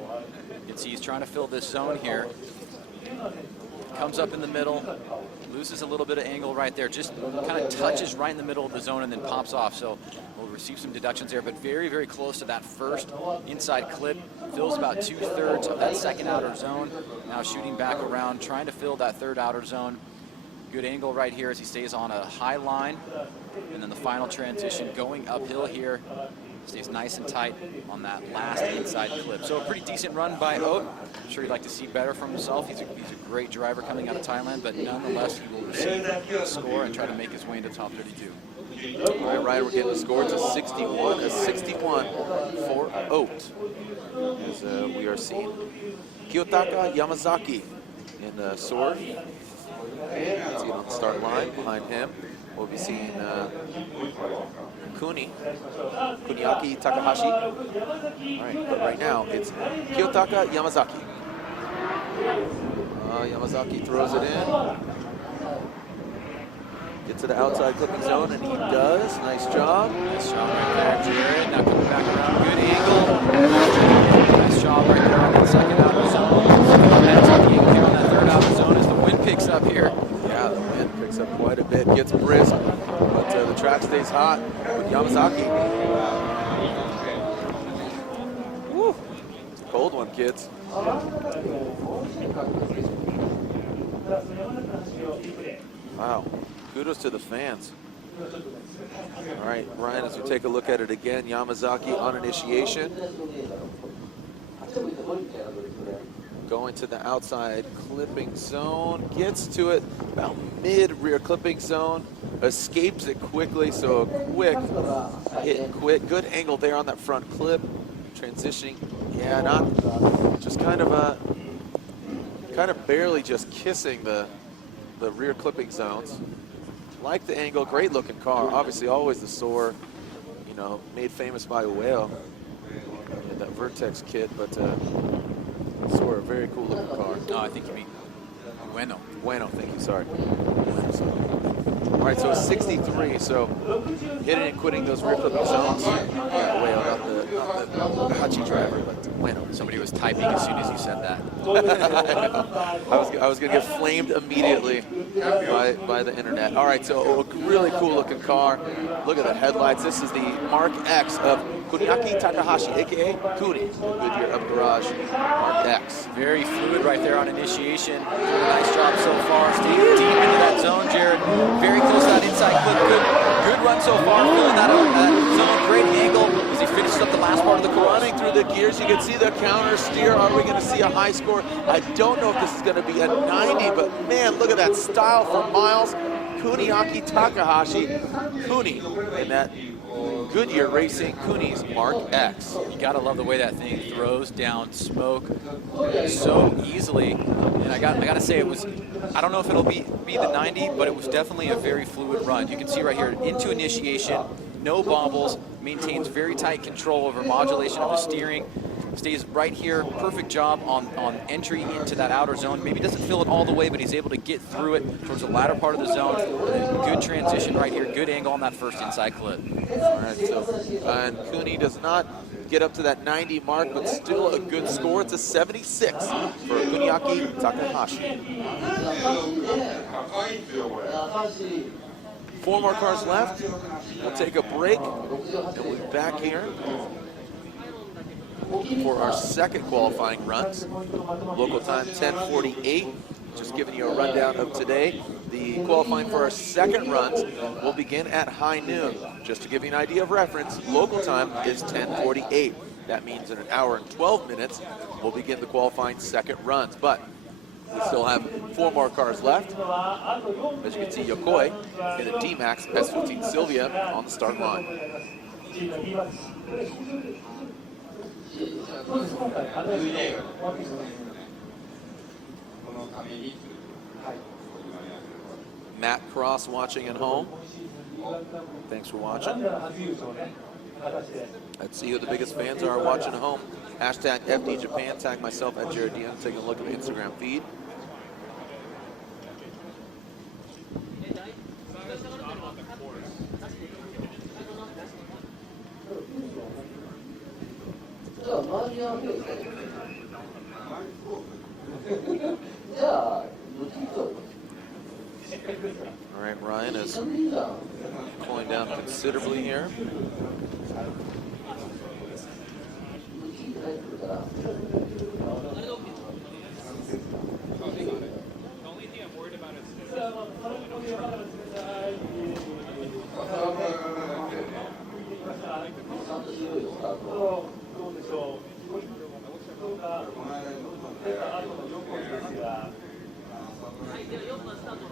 You can see he's trying to fill this zone here. Comes up in the middle, loses a little bit of angle right there, just kind of touches right in the middle of the zone and then pops off. So we'll receive some deductions there, but very, very close to that first inside clip. Fills about 2/3 of that second outer zone. Now shooting back around, trying to fill that third outer zone. Good angle right here as he stays on a high line. And then the final transition going uphill here. Stays nice and tight on that last inside clip. So a pretty decent run by Oat. I'm sure he'd like to see better from himself. He's a great driver coming out of Thailand, but nonetheless, he will receive the score and try to make his way into top 32. All right, Ryan, we're getting the score to 61, a 61 for Oat. As we are seeing Kiyotaka Yamazaki in the sword. See it on the start line behind him. We'll be seeing Kuniaki Takahashi. All right, but right now it's Kiyotaka Yamazaki. Yamazaki throws it in. Get to the outside clipping zone, and he does. Nice job. Nice job right there, Jared. Now coming back around, good angle. Nice job right there on that second outer zone. Heads up the angle here on that third outer zone as the wind picks up here. Yeah, the wind picks up quite a bit, gets brisk, but the track stays hot with Yamazaki. Woo. Cold one, kids. Wow. Kudos to the fans. All right, Ryan, as we take a look at it again, Yamazaki on initiation. Going to the outside clipping zone, gets to it about mid-rear clipping zone, escapes it quickly, so a quick hit, good angle there on that front clip. Transitioning, yeah, not, just kind of barely just kissing the rear clipping zones. Like the angle, great looking car. Obviously always the Soar, you know, made famous by Ueo, that Vertex kit, but Soar, a very cool looking car. No, I think you mean Bueno. Bueno, thank you, sorry. All right, so 63, so hitting and quitting those rear clipping zones. Yeah, Ueo, not the Hachi driver, but Bueno. Somebody was typing as soon as you said that. I was going to get flamed immediately by the internet. All right, so a really cool looking car. Look at the headlights. This is the Mark X of Kuniaki Takahashi, a.k.a. Kuni, Goodyear Up Garage Mark X. Very fluid right there on initiation. Doing a nice job so far. Staying deep into that zone, Jared. Very close to that inside clip. Good run so far. Filling that zone. Great angle as he finishes up the last part of the course. Running through the gears, you can see the counter steer. Are we going to see a high score? I don't know if this is going to be a 90, but man, look at that style from Miles. Kuniaki Takahashi. Kuni in that Goodyear Racing Kuni's Mark X. You gotta love the way that thing throws down smoke so easily. And I gotta say, it was, I don't know if it'll be the 90, but it was definitely a very fluid run. You can see right here, into initiation, no bobbles, maintains very tight control over modulation of the steering. Stays right here, perfect job on entry into that outer zone. Maybe doesn't fill it all the way, but he's able to get through it towards the latter part of the zone. Good transition right here, good angle on that first inside clip. All right, so and Kuni does not get up to that 90 mark, but still a good score. It's a 76 for Kuniaki Takahashi. 4 more cars left. We'll take a break, and we'll be back here for our second qualifying runs. Local time 10:48. Just giving you a rundown of today. The qualifying for our second runs will begin at high noon. Just to give you an idea of reference, local time is 10:48. That means in an hour and 12 minutes, we'll begin the qualifying second runs. But we still have 4 more cars left. As you can see, Yokoi in a D-Max S15 Sylvia on the start line. Matt Cross watching at home. Thanks for watching. Let's see who the biggest fans are watching at home. Hashtag FDJPN, tag myself at Jared Dean, take a look at the Instagram feed. All right, Ryan is pulling down considerably here.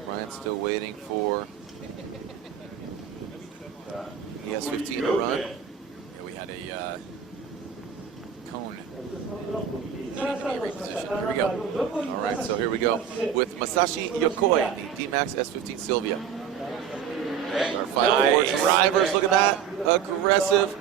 Ryan's still waiting for ES15 to run. Yeah, we had a cone needing to be repositioned. Here we go. All right, so here we go with Masashi Yokoi, the D-Max S15 Sylvia. Our final four drivers, look at that. Aggressive.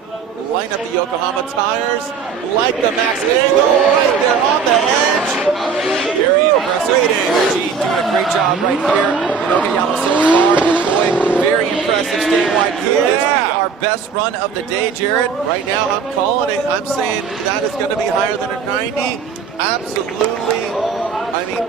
Line up the Yokohama tires. Like the max angle right there on the edge. Very aggressive. Great energy. Doing a great job right here. Okayama sitting far. Boy, very impressive. Staying wide. Could this be our best run of the day, Jared? Right now, I'm calling it. I'm saying that is going to be higher than a 90. Absolutely. I mean,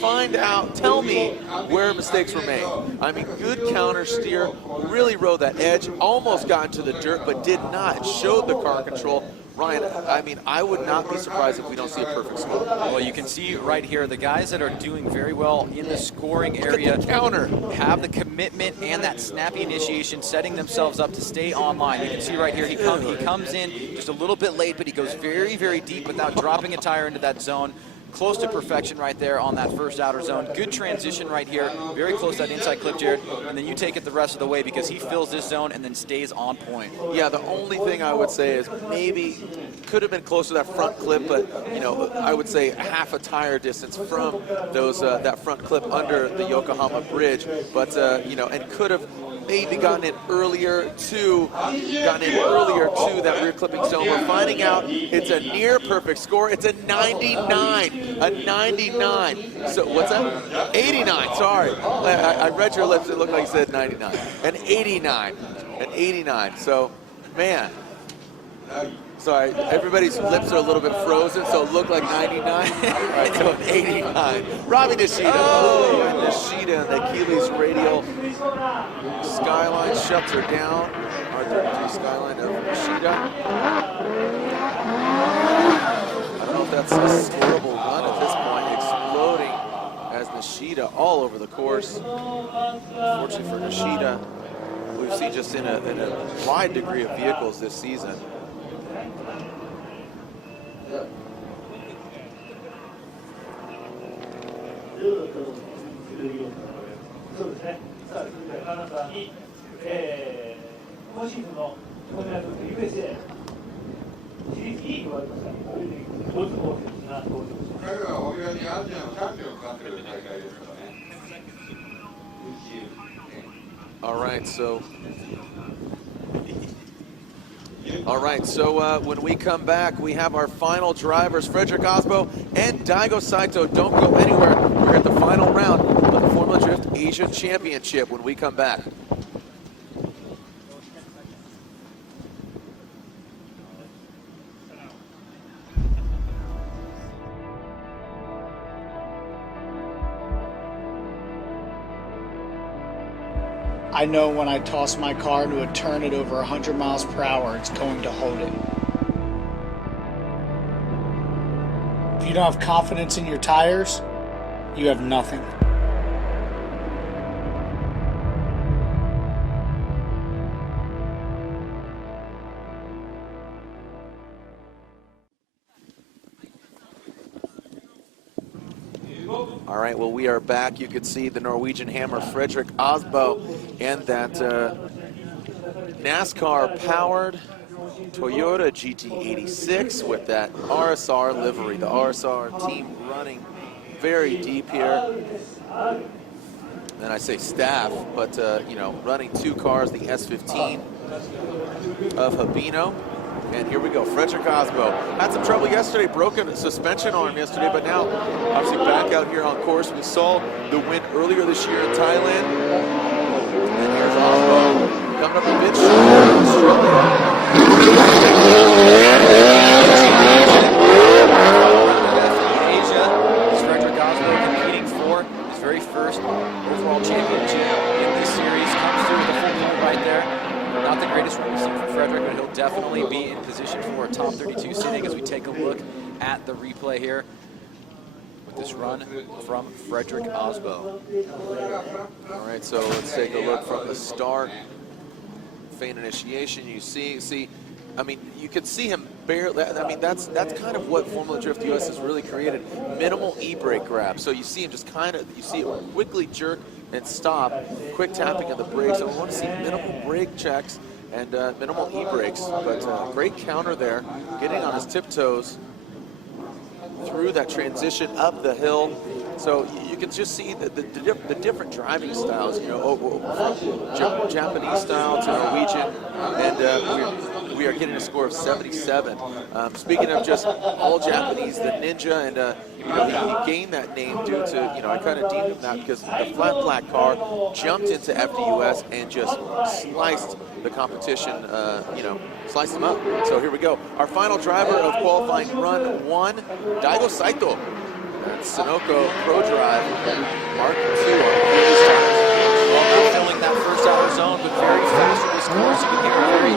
find out, tell me where mistakes were made. I mean, good counter steer, really rode that edge, almost got into the dirt, but did not. It showed the car control. Ryan, I mean, I would not be surprised if we don't see a perfect score. Well, you can see right here, the guys that are doing very well in the scoring area counter have the commitment and that snappy initiation, setting themselves up to stay online. You can see right here, he comes in just a little bit late, but he goes very, very deep without dropping a tire into that zone. Close to perfection right there on that first outer zone. Good transition right here. Very close to that inside clip, Jared. And then you take it the rest of the way because he fills this zone and then stays on point. Yeah, the only thing I would say is maybe could have been close to that front clip, but you know, I would say half a tire distance from those that front clip under the Yokohama bridge. But you know, and could have maybe gotten in earlier to that rear clipping zone. We're finding out it's a near perfect score. It's a 99. A 99. So what's that? 89. Sorry, I read your lips. It looked like you said 99. An 89. An 89. So, man. Sorry, everybody's lips are a little bit frozen, so it looked like 99. All right, so an 89. Robbie Nishida. Oh, and Nishida and the Achilles radial skyline shuts her down. R33 skyline of Nishida. I don't know if that's a scorable run at this point. Exploding as Nishida all over the course. Unfortunately for Nishida, we've seen just in a wide degree of vehicles this season. All right, so when we come back, we have our final drivers, Frederick Osbo and Daigo Saito. Don't go anywhere. We're at the final round of the Formula Drift Asian Championship when we come back. I know when I toss my car into a turn at over 100 miles per hour, it's going to hold it. If you don't have confidence in your tires, you have nothing. All right, well, we are back. You can see the Norwegian hammer, Frederick Osbo, and that NASCAR-powered Toyota GT86 with that RSR livery. The RSR team running very deep here. And I say staff, but you know, running 2 cars, the S15 of Habino. And here we go, Frederick Osbo. Had some trouble yesterday, broken suspension arm yesterday, but now obviously back out here on course. We saw the win earlier this year in Thailand. And here's Osbo coming up a bit short. Asia is Frederick Osbo competing for his very first overall championship in this series. Comes through with a full point right there. Not the greatest run we've seen from Frederick, but he'll definitely be in position for a top 32 sitting as we take a look at the replay here with this run from Frederick Osbo. All right, so let's take a look from the start. Feint initiation, you see, I mean, you can see him barely. I mean, that's kind of what Formula Drift US has really created. Minimal e-brake grab. So you see him just kind of, you see it quickly jerk and stop, quick tapping of the brakes. So I want to see minimal brake checks and minimal e-brakes. But great counter there, getting on his tiptoes through that transition up the hill. So you can just see the different driving styles, you know, from Japanese style to Norwegian, and we are getting a score of 77. Speaking of just all Japanese, the Ninja, and you know, he gained that name due to, you know, I kind of deemed him that because the flat black car jumped into FDUS and just sliced the competition, you know, sliced them up. So here we go. Our final driver of qualifying run 1, Daigo Saito. That's Sunoco Pro Drive, Mark 2 on his tires. Well, not filling that first outer zone, but very fast in this course. You can hear a very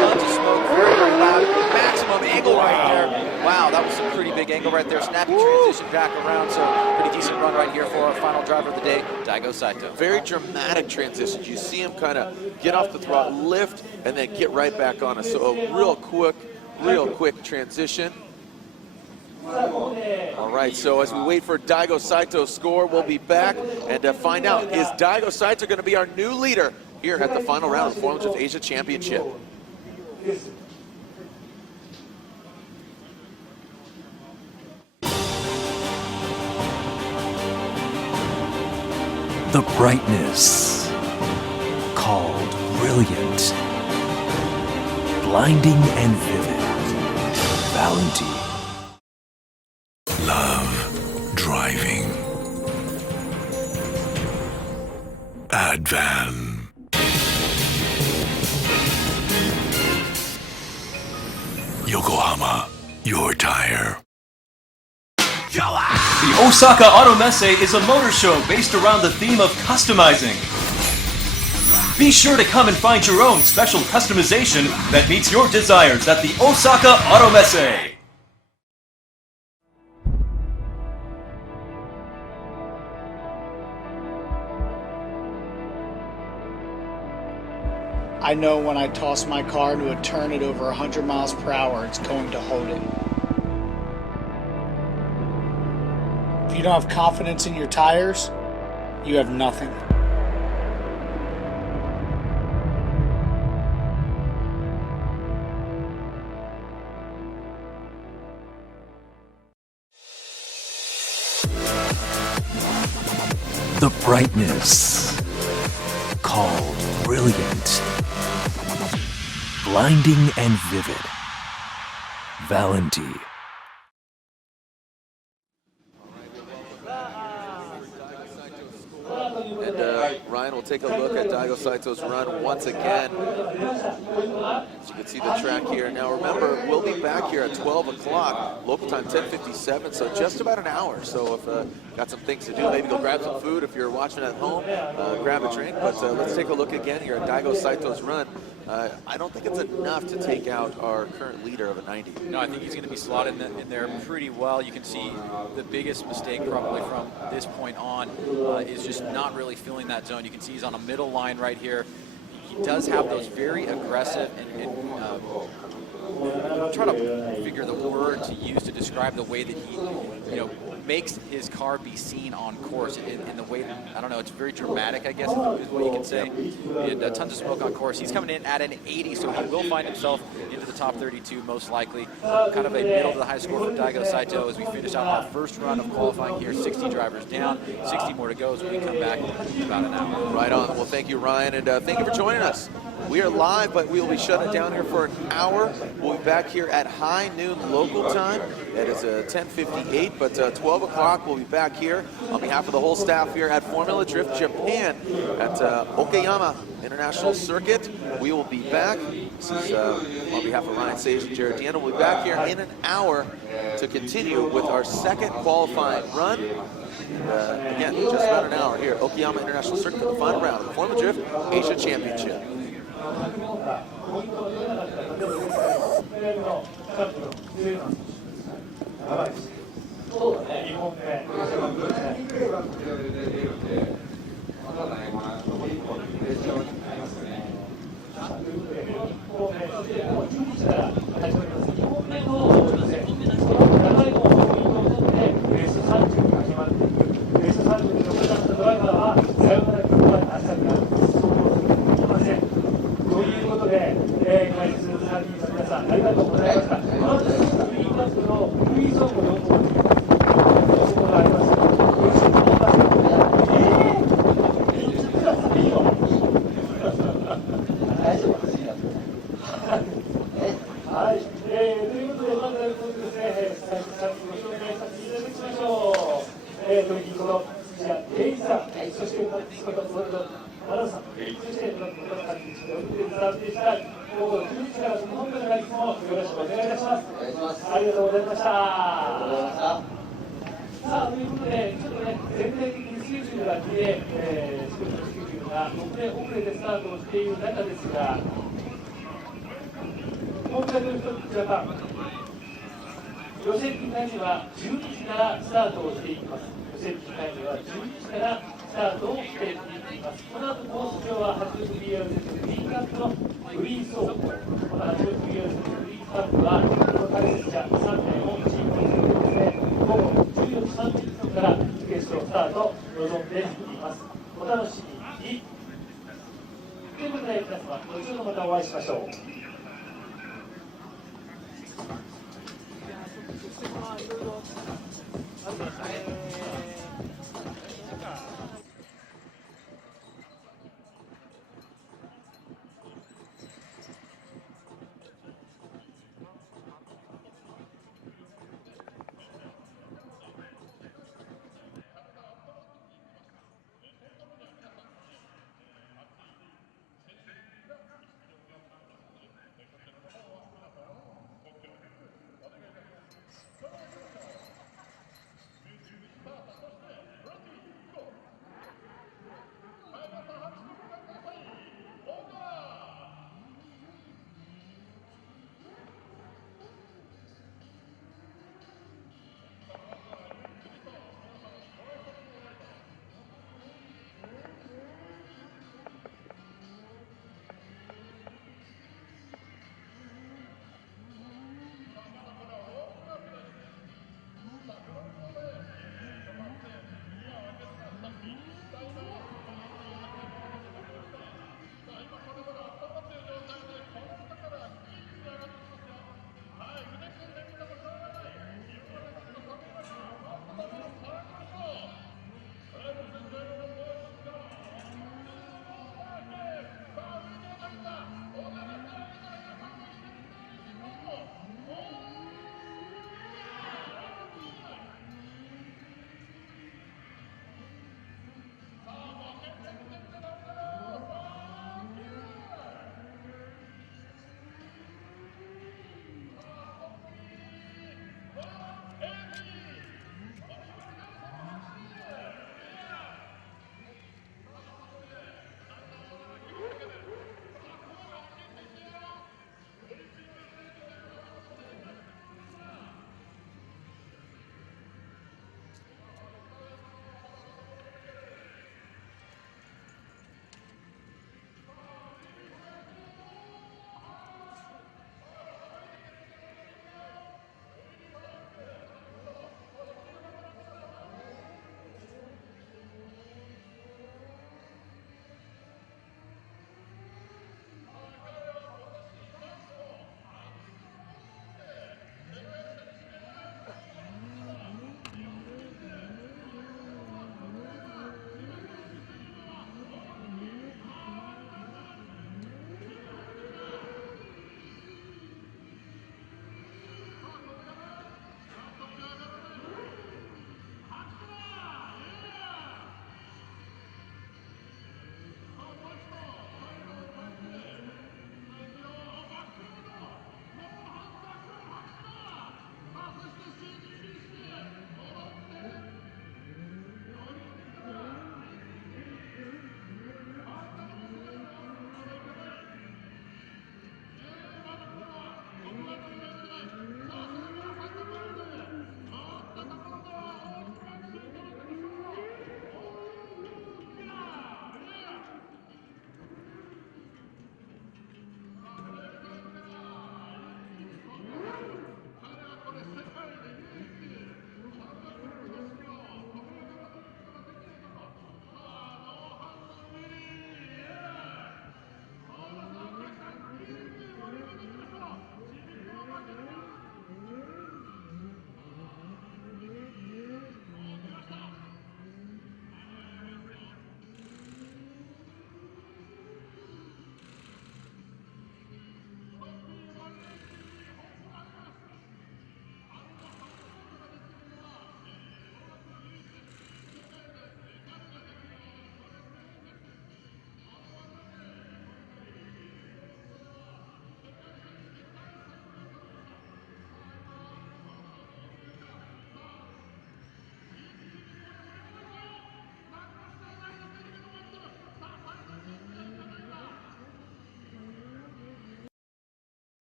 tons of smoke, very, very loud. Maximum angle right there. Wow, that was some pretty big angle right there. Snappy transition back around, so pretty decent run right here for our final driver of the day, Daigo Saito. Very dramatic transitions. You see him kind of get off the throttle, lift, and then get right back on us. So a real quick transition. All right, so as we wait for Daigo Saito's score, we'll be back and find out, is Daigo Saito going to be our new leader here at the final round of the Formula Drift Asia Championship? The brightness, called brilliant, blinding and vivid, Valentine. Love driving. Advan. Yokohama, your tire. The Osaka Auto Messe is a motor show based around the theme of customizing. Be sure to come and find your own special customization that meets your desires at the Osaka Auto Messe. I know when I toss my car into a turn at over 100 miles per hour, it's going to hold it. If you don't have confidence in your tires, you have nothing. The brightness, called brilliant, blinding and vivid, Valentine. And Ryan will take a look at Daigo Saito's run once again. As you can see the track here. Now remember, we'll be back here at 12 o'clock, local time 10:57, so just about an hour. So if got some things to do, maybe go grab some food. If you're watching at home, grab a drink. But let's take a look again here at Daigo Saito's run. I don't think it's enough to take out our current leader of a 90. No, I think he's going to be slotted in there pretty well. You can see the biggest mistake probably from this point on is just not really filling that zone. You can see he's on a middle line right here. He does have those very aggressive and I'm trying to figure the word to use to describe the way that he, makes his car be seen on course in the way that, I don't know, it's very dramatic, I guess, is what you can say. And tons of smoke on course. He's coming in at an 80, so he will find himself into the top 32 most likely. Kind of a middle to the high score for Daigo Saito as we finish out our first run of qualifying here. 60 drivers down, 60 more to go as we come back in about an hour. Right on. Well, thank you, Ryan, and thank you for joining us. We are live, but we will be shutting down here for an hour. We'll be back here at high noon local time. That is 10:58, but 12 o'clock we'll be back here on behalf of the whole staff here at Formula Drift Japan at Okayama International Circuit. We will be back. This is on behalf of Ryan Sage and Jared Deanna. We'll be back here in an hour to continue with our second qualifying run. Again, just about an hour here at Okayama International Circuit for the final round of the Formula Drift Asia Championship.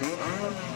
Mm-mm.